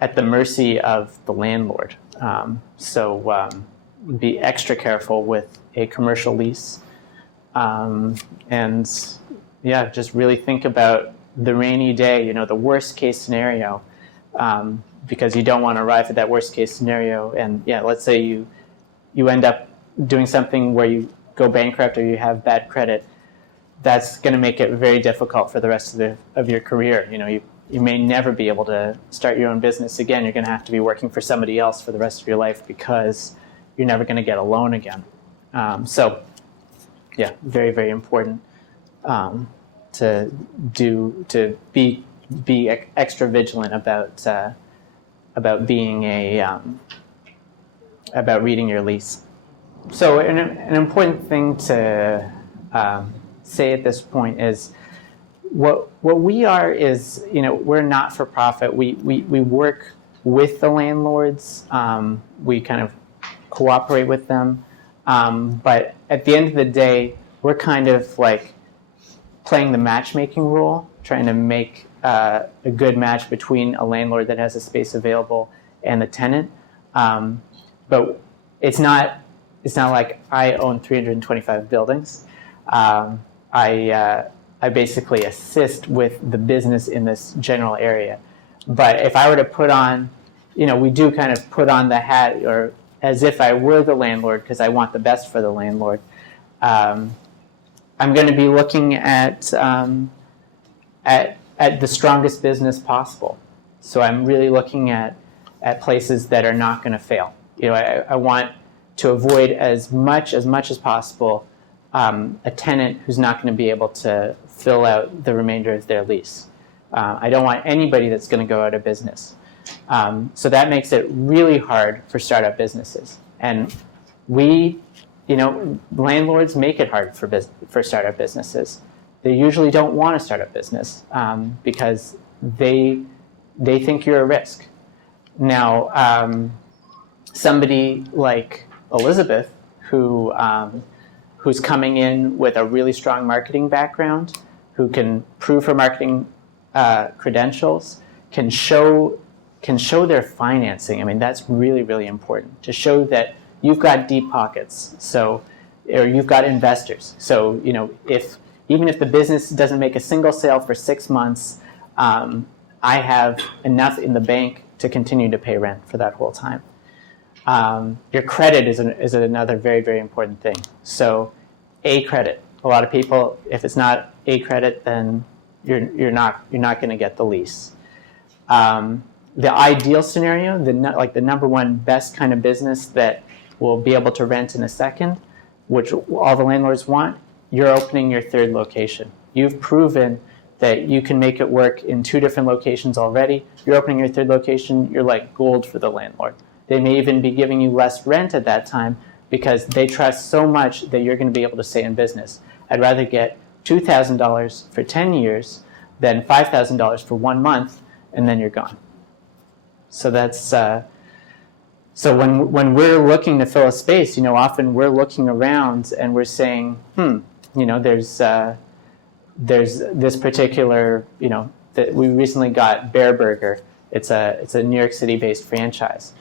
at the mercy of the landlord. So be extra careful with a commercial lease. And yeah, just really think about the rainy day, the worst case scenario, because you don't want to arrive at that worst case scenario. And yeah, let's say you end up doing something where you go bankrupt or you have bad credit. That's going to make it very difficult for the rest of your career. You may never be able to start your own business again. You're going to have to be working for somebody else for the rest of your life because you're never going to get a loan again. So yeah, very, very important to be extra vigilant about being about reading your lease. So an important thing to say at this point is what we are is, we're not for profit. We work with the landlords. We kind of cooperate with them. But at the end of the day, we're kind of like playing the matchmaking role, trying to make a good match between a landlord that has a space available and the tenant. But it's not like I own 325 buildings. I basically assist with the business in this general area. But if I were to put on, we do kind of put on the hat, or as if I were the landlord, because I want the best for the landlord. I'm going to be looking at the strongest business possible. So I'm really looking at places that are not going to fail. I want to avoid as much as possible a tenant who's not going to be able to fill out the remainder of their lease. I don't want anybody that's going to go out of business. So that makes it really hard for startup businesses. And landlords make it hard for startup businesses. They usually don't want to start a business because they think you're a risk. Now, somebody like Elizabeth, who's coming in with a really strong marketing background, who can prove her marketing credentials, can show their financing. I mean, that's really, really important, to show that you've got deep pockets, or you've got investors. So, even if the business doesn't make a single sale for 6 months, I have enough in the bank to continue to pay rent for that whole time. Your credit is another very, very important thing. So, A credit. A lot of people, if it's not A credit, then you're not going to get the lease. The ideal scenario, the number one best kind of business that will be able to rent in a second, which all the landlords want, you're opening your third location. You've proven that you can make it work in 2 different locations already. You're opening your 3rd location, you're like gold for the landlord. They may even be giving you less rent at that time because they trust so much that you're going to be able to stay in business. I'd rather get $2,000 for 10 years than $5,000 for 1 month, and then you're gone. So that's so when we're looking to fill a space, often we're looking around and we're saying, there's this particular, that we recently got Bear Burger. It's a New York City-based franchise.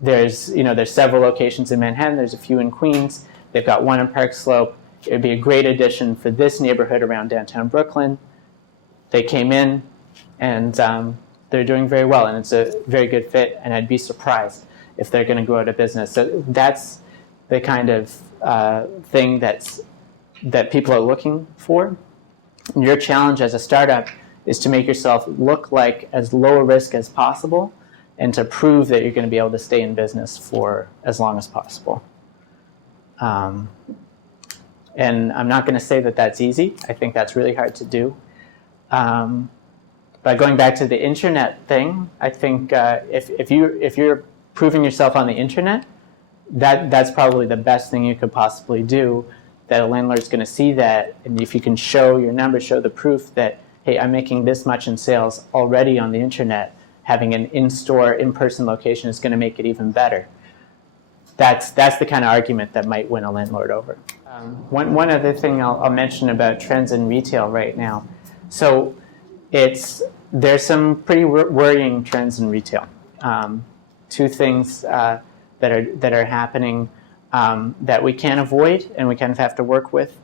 There's several locations in Manhattan. There's a few in Queens. They've got one in Park Slope. It would be a great addition for this neighborhood around downtown Brooklyn. They came in, and they're doing very well, and it's a very good fit, and I'd be surprised if they're going to go out of business. So that's the kind of thing that people are looking for. And your challenge as a startup is to make yourself look like as low a risk as possible and to prove that you're going to be able to stay in business for as long as possible. And I'm not going to say that that's easy. I think that's really hard to do. But going back to the internet thing, I think if you're proving yourself on the internet, that's probably the best thing you could possibly do. That a landlord's going to see that, and if you can show your numbers, show the proof that, hey, I'm making this much in sales already on the internet, having an in-store, in-person location is going to make it even better. That's the kind of argument that might win a landlord over. One other thing I'll mention about trends in retail right now. So there's some pretty worrying trends in retail. 2 things that are happening that we can't avoid and we kind of have to work with.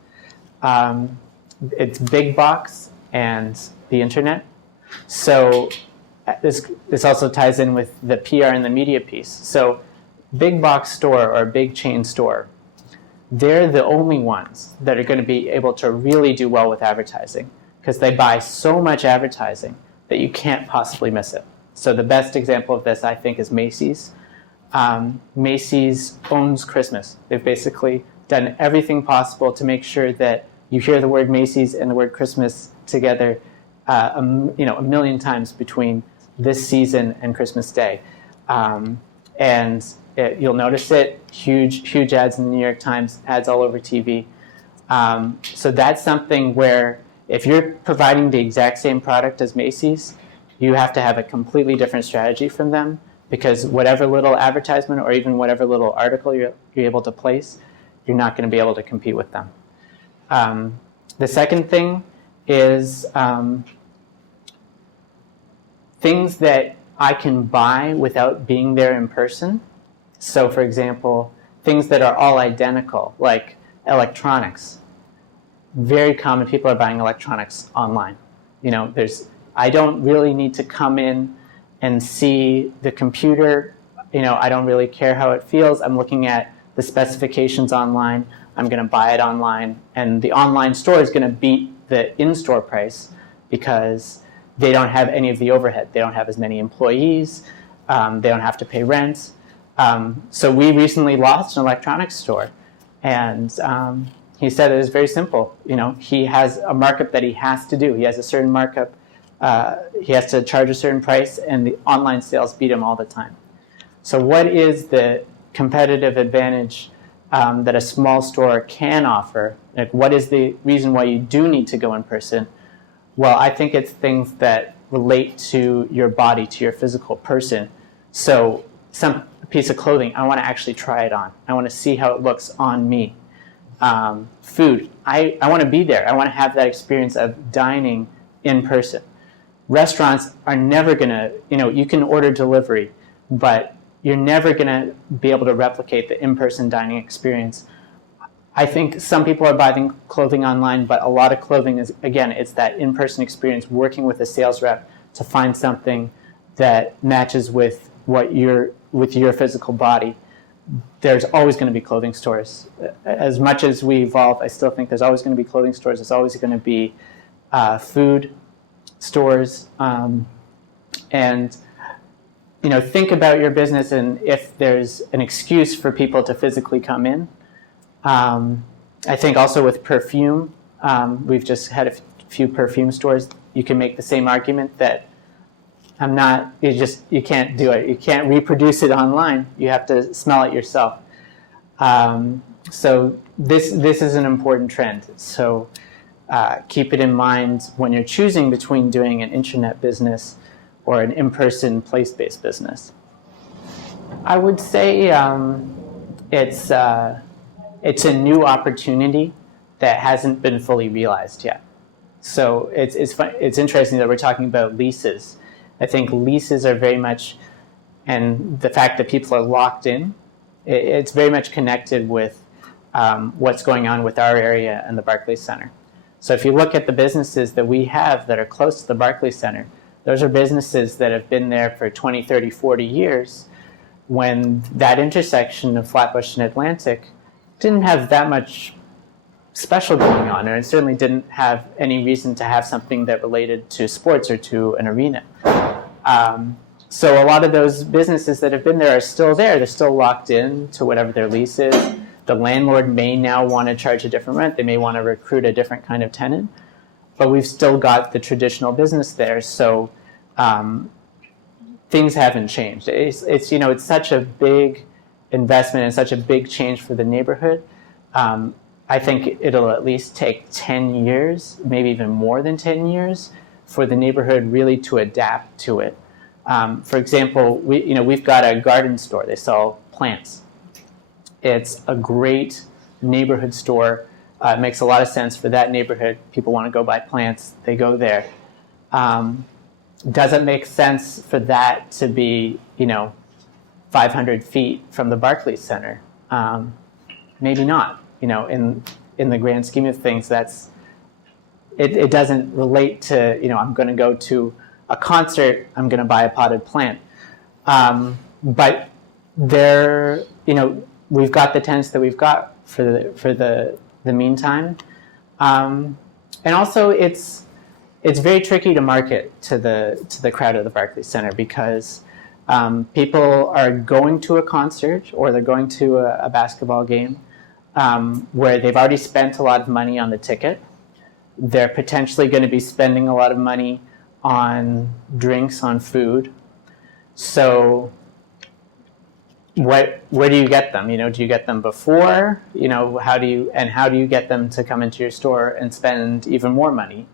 It's big box and the internet. So this also ties in with the PR and the media piece. So big box store or big chain store, they're the only ones that are going to be able to really do well with advertising because they buy so much advertising that you can't possibly miss it. So the best example of this, I think, is Macy's. Macy's owns Christmas. They've basically done everything possible to make sure that you hear the word Macy's and the word Christmas together a million times between this season and Christmas Day. You'll notice it, huge ads in the New York Times, ads all over TV. So that's something where if you're providing the exact same product as Macy's, you have to have a completely different strategy from them because whatever little advertisement or even whatever little article you're able to place, you're not going to be able to compete with them. The second thing is things that I can buy without being there in person. So, for example, things that are all identical, like electronics. Very common, people are buying electronics online. I don't really need to come in and see the computer. I don't really care how it feels. I'm looking at the specifications online. I'm going to buy it online. And the online store is going to beat the in-store price because they don't have any of the overhead. They don't have as many employees. They don't have to pay rent. So we recently launched an electronics store. And he said it was very simple. He has a markup that he has to do. He has a certain markup. He has to charge a certain price, and the online sales beat him all the time. So what is the competitive advantage that a small store can offer? Like, what is the reason why you do need to go in person? Well, I think it's things that relate to your body, to your physical person. So some piece of clothing, I want to actually try it on. I want to see how it looks on me. Food, I want to be there. I want to have that experience of dining in person. Restaurants are never going to, you can order delivery, but you're never going to be able to replicate the in-person dining experience. I think some people are buying clothing online, but a lot of clothing is, again, it's that in-person experience, working with a sales rep to find something that matches with with your physical body. There's always going to be clothing stores. As much as we evolve, I still think there's always going to be clothing stores. There's always going to be food stores. And think about your business and if there's an excuse for people to physically come in. I think also with perfume, we've just had a few perfume stores, you can make the same argument that you can't do it. You can't reproduce it online. You have to smell it yourself. So this is an important trend. So keep it in mind when you're choosing between doing an internet business or an in-person place-based business. I would say it's a new opportunity that hasn't been fully realized yet. So it's interesting that we're talking about leases. I think leases are very much, and the fact that people are locked in, it's very much connected with what's going on with our area and the Barclays Center. So if you look at the businesses that we have that are close to the Barclays Center, those are businesses that have been there for 20, 30, 40 years, when that intersection of Flatbush and Atlantic didn't have that much special going on, or it certainly didn't have any reason to have something that related to sports or to an arena. So a lot of those businesses that have been there are still there. They're still locked in to whatever their lease is. The landlord may now want to charge a different rent. They may want to recruit a different kind of tenant. But we've still got the traditional business there. So things haven't changed. It's such a big investment and such a big change for the neighborhood. I think it'll at least take 10 years, maybe even more than 10 years, for the neighborhood really to adapt to it. For example, we've got a garden store. They sell plants. It's a great neighborhood store. It makes a lot of sense for that neighborhood. People want to go buy plants. They go there. Does it make sense for that to be, 500 feet from the Barclays Center? Maybe not. In the grand scheme of things, it doesn't relate to, I'm going to go to a concert, I'm going to buy a potted plant. But we've got the tenants that we've got for the meantime. And also it's very tricky to market to the crowd of the Barclays Center, because people are going to a concert or they're going to a basketball game where they've already spent a lot of money on the ticket. They're potentially going to be spending a lot of money on drinks, on food. So where do you get them? Do you get them before? How do you get them to come into your store and spend even more money?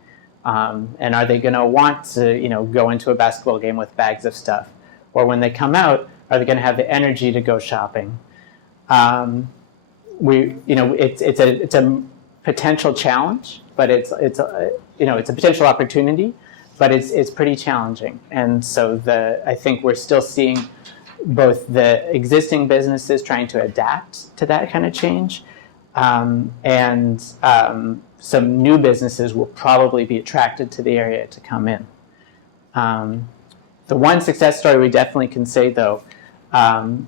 And are they going to want to, go into a basketball game with bags of stuff? Or when they come out, are they going to have the energy to go shopping? It's a potential challenge, but it's a potential opportunity, but it's pretty challenging. And so I think we're still seeing both the existing businesses trying to adapt to that kind of change, and some new businesses will probably be attracted to the area to come in. The one success story we definitely can say, though,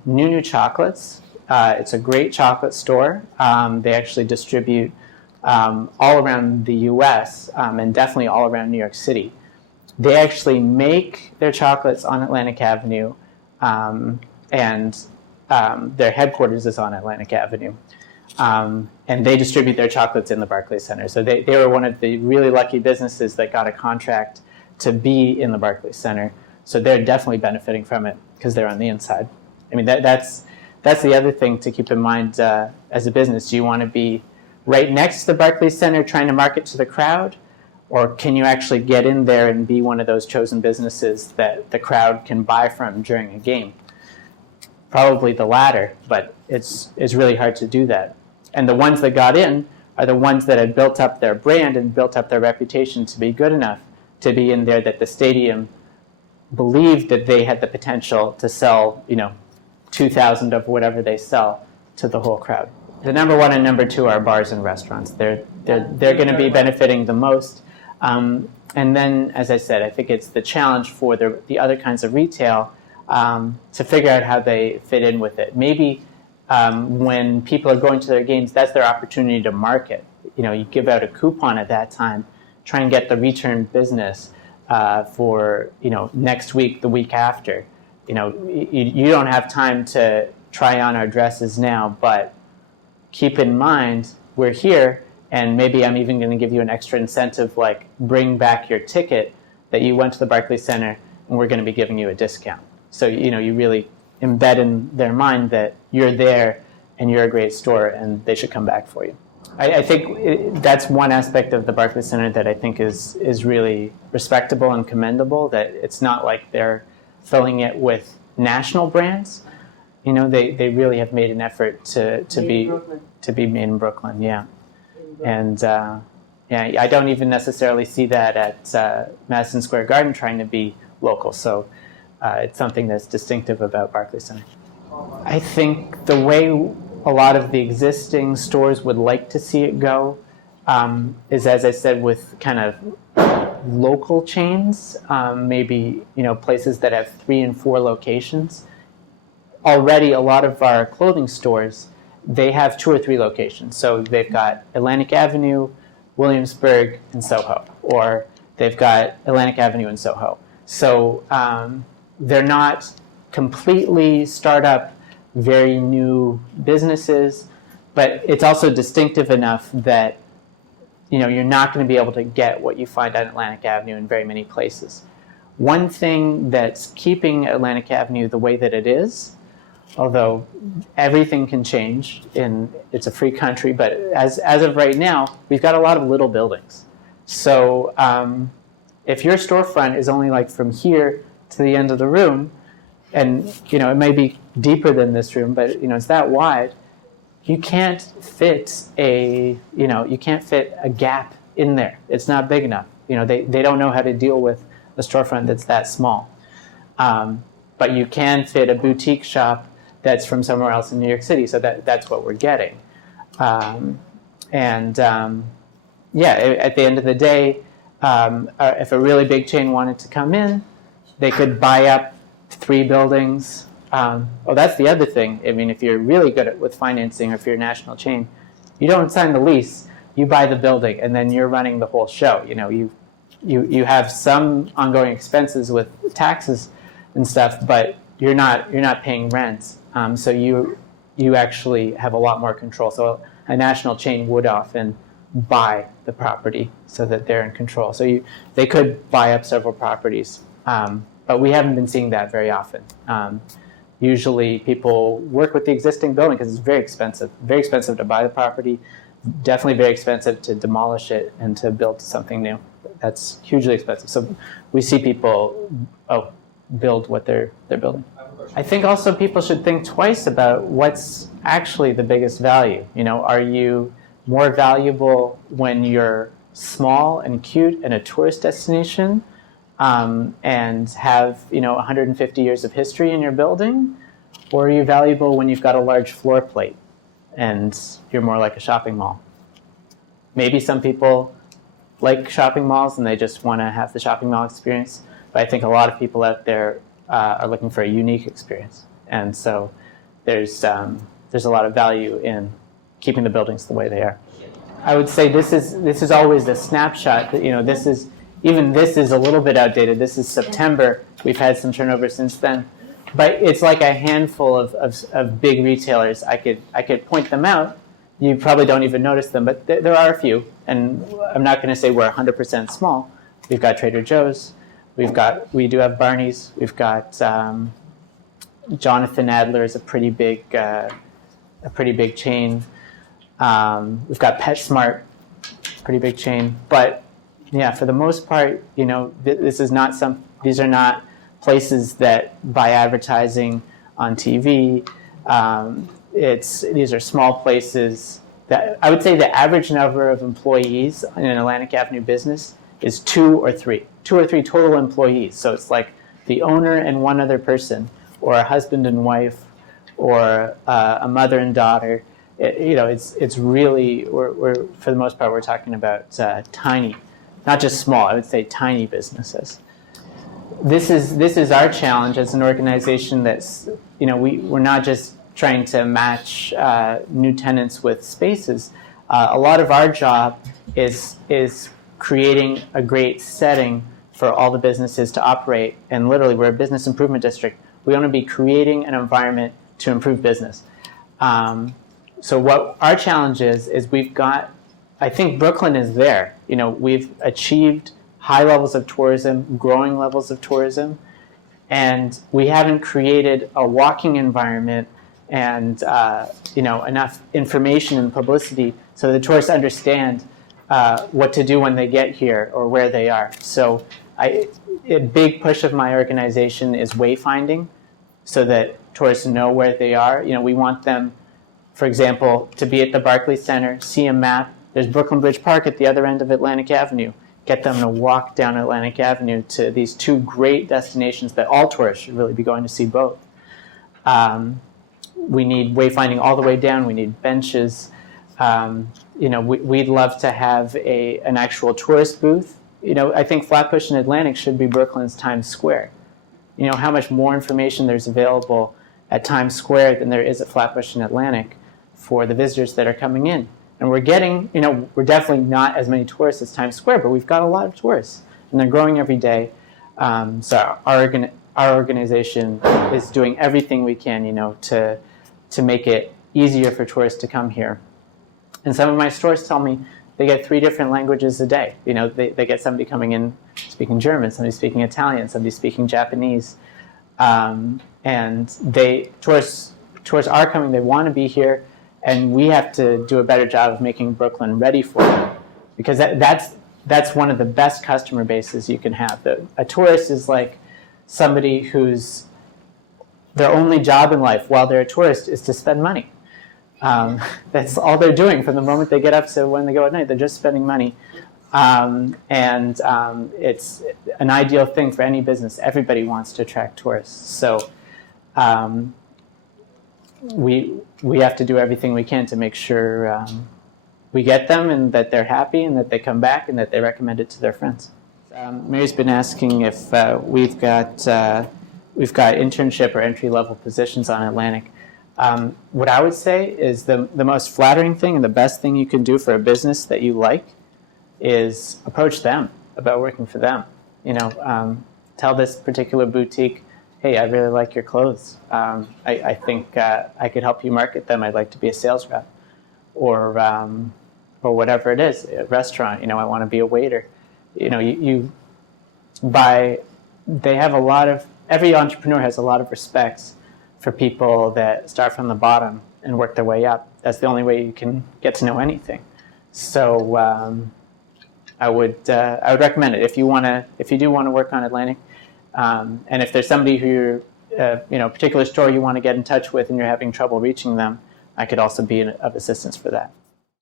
New Chocolates. It's a great chocolate store. They actually distribute all around the U.S. And definitely all around New York City. They actually make their chocolates on Atlantic Avenue, and their headquarters is on Atlantic Avenue. And they distribute their chocolates in the Barclays Center. So they were one of the really lucky businesses that got a contract to be in the Barclays Center. So they're definitely benefiting from it because they're on the inside. I mean, that's the other thing to keep in mind as a business. Do you want to be right next to the Barclays Center trying to market to the crowd? Or can you actually get in there and be one of those chosen businesses that the crowd can buy from during a game? Probably the latter, but it's really hard to do that. And the ones that got in are the ones that had built up their brand and built up their reputation to be good enough to be in there, that the stadium believed that they had the potential to sell, 2,000 of whatever they sell to the whole crowd. The number one and number two are bars and restaurants. They're going to be benefiting the most. And then, as I said, I think it's the challenge for the other kinds of retail to figure out how they fit in with it. Maybe when people are going to their games, that's their opportunity to market. You give out a coupon at that time, try and get the return business for next week, the week after. You don't have time to try on our dresses now, but keep in mind we're here And maybe I'm even going to give you an extra incentive, like bring back your ticket that you went to the Barclays Center, and we're going to be giving you a discount. So, you really embed in their mind that you're there and you're a great store and they should come back for you. I think that's one aspect of the Barclays Center that I think is really respectable and commendable, that it's not like they're filling it with national brands. They really have made an effort to be made in Brooklyn, yeah. And I don't even necessarily see that at Madison Square Garden trying to be local. So it's something that's distinctive about Barclays Center. I think the way a lot of the existing stores would like to see it go is, as I said, with kind of local chains, maybe places that have 3 and 4 locations. Already, a lot of our clothing stores, they have 2 or 3 locations. So they've got Atlantic Avenue, Williamsburg, and Soho, or they've got Atlantic Avenue and Soho. So they're not completely startup, very new businesses, but it's also distinctive enough that you're not going to be able to get what you find on Atlantic Avenue in very many places. One thing that's keeping Atlantic Avenue the way that it is, although everything can change, it's a free country, but as of right now, we've got a lot of little buildings. So if your storefront is only like from here to the end of the room, and it may be deeper than this room, but it's that wide, you can't fit a gap in there. It's not big enough. They don't know how to deal with a storefront that's that small. But you can fit a boutique shop that's from somewhere else in New York City, so that's what we're getting. At the end of the day, if a really big chain wanted to come in, they could buy up 3 buildings. That's the other thing. I mean, if you're really good with financing, or if you're a national chain, you don't sign the lease, you buy the building, and then you're running the whole show. You have some ongoing expenses with taxes and stuff, but you're not paying rents. So you actually have a lot more control. So a national chain would often buy the property so that they're in control. So they could buy up several properties, but we haven't been seeing that very often. Usually people work with the existing building because it's very expensive to buy the property, definitely very expensive to demolish it and to build something new. That's hugely expensive. So we see people build what they're building. I think also people should think twice about what's actually the biggest value. Are you more valuable when you're small and cute and a tourist destination, and have 150 years of history in your building, or are you valuable when you've got a large floor plate and you're more like a shopping mall? Maybe some people like shopping malls and they just want to have the shopping mall experience, but I think a lot of people out there are looking for a unique experience, and so there's a lot of value in keeping the buildings the way they are. I would say this is always the snapshot. This is a little bit outdated. This is September. We've had some turnover since then, but it's like a handful of big retailers. I could point them out. You probably don't even notice them, but there are a few. And I'm not going to say we're 100% small. We've got Trader Joe's. We do have Barney's. We've got Jonathan Adler is a pretty big chain. We've got PetSmart, pretty big chain. But yeah, for the most part, these are not places that buy advertising on TV. These are small places that I would say the average number of employees in an Atlantic Avenue business is 2 or 3 total employees. So it's like the owner and one other person, or a husband and wife, or a mother and daughter. It's really, we're for the most part, we're talking about tiny, not just small, I would say tiny businesses. This is our challenge as an organization that's, we're not just trying to match new tenants with spaces. A lot of our job is creating a great setting for all the businesses to operate. And literally, we're a business improvement district. We want to be creating an environment to improve business. So what our challenge is we've got I think Brooklyn is there. We've achieved high levels of tourism, growing levels of tourism, and we haven't created a walking environment and enough information and publicity so the tourists understand what to do when they get here or where they are. So a big push of my organization is wayfinding so that tourists know where they are. We want them, for example, to be at the Barclays Center, see a map. There's Brooklyn Bridge Park at the other end of Atlantic Avenue. Get them to walk down Atlantic Avenue to these two great destinations that all tourists should really be going to see both. We need wayfinding all the way down. We need benches. We'd love to have an actual tourist booth. I think Flatbush and Atlantic should be Brooklyn's Times Square. How much more information there's available at Times Square than there is at Flatbush and Atlantic for the visitors that are coming in. And we're getting, we're definitely not as many tourists as Times Square, but we've got a lot of tourists, and they're growing every day. So our organization is doing everything we can, to make it easier for tourists to come here. And some of my stores tell me they get 3 different languages a day. They get somebody coming in speaking German, somebody speaking Italian, somebody speaking Japanese. And tourists are coming, they want to be here, and we have to do a better job of making Brooklyn ready for them. Because that's one of the best customer bases you can have. A tourist is like somebody whose their only job in life while they're a tourist is to spend money. That's all they're doing from the moment they get up to when they go at night. They're just spending money. It's an ideal thing for any business. Everybody wants to attract tourists. So we have to do everything we can to make sure we get them and that they're happy and that they come back and that they recommend it to their friends. Mary's been asking if we've got internship or entry-level positions on Atlantic. What I would say is the most flattering thing and the best thing you can do for a business that you like is approach them about working for them. Tell this particular boutique, hey, I really like your clothes. I think I could help you market them. I'd like to be a sales rep. Or whatever it is, a restaurant, I want to be a waiter. Every entrepreneur has a lot of respects for people that start from the bottom and work their way up. That's the only way you can get to know anything. So I would recommend it if you do want to work on Atlantic, and if there's somebody who a particular store you want to get in touch with and you're having trouble reaching them, I could also be of assistance for that.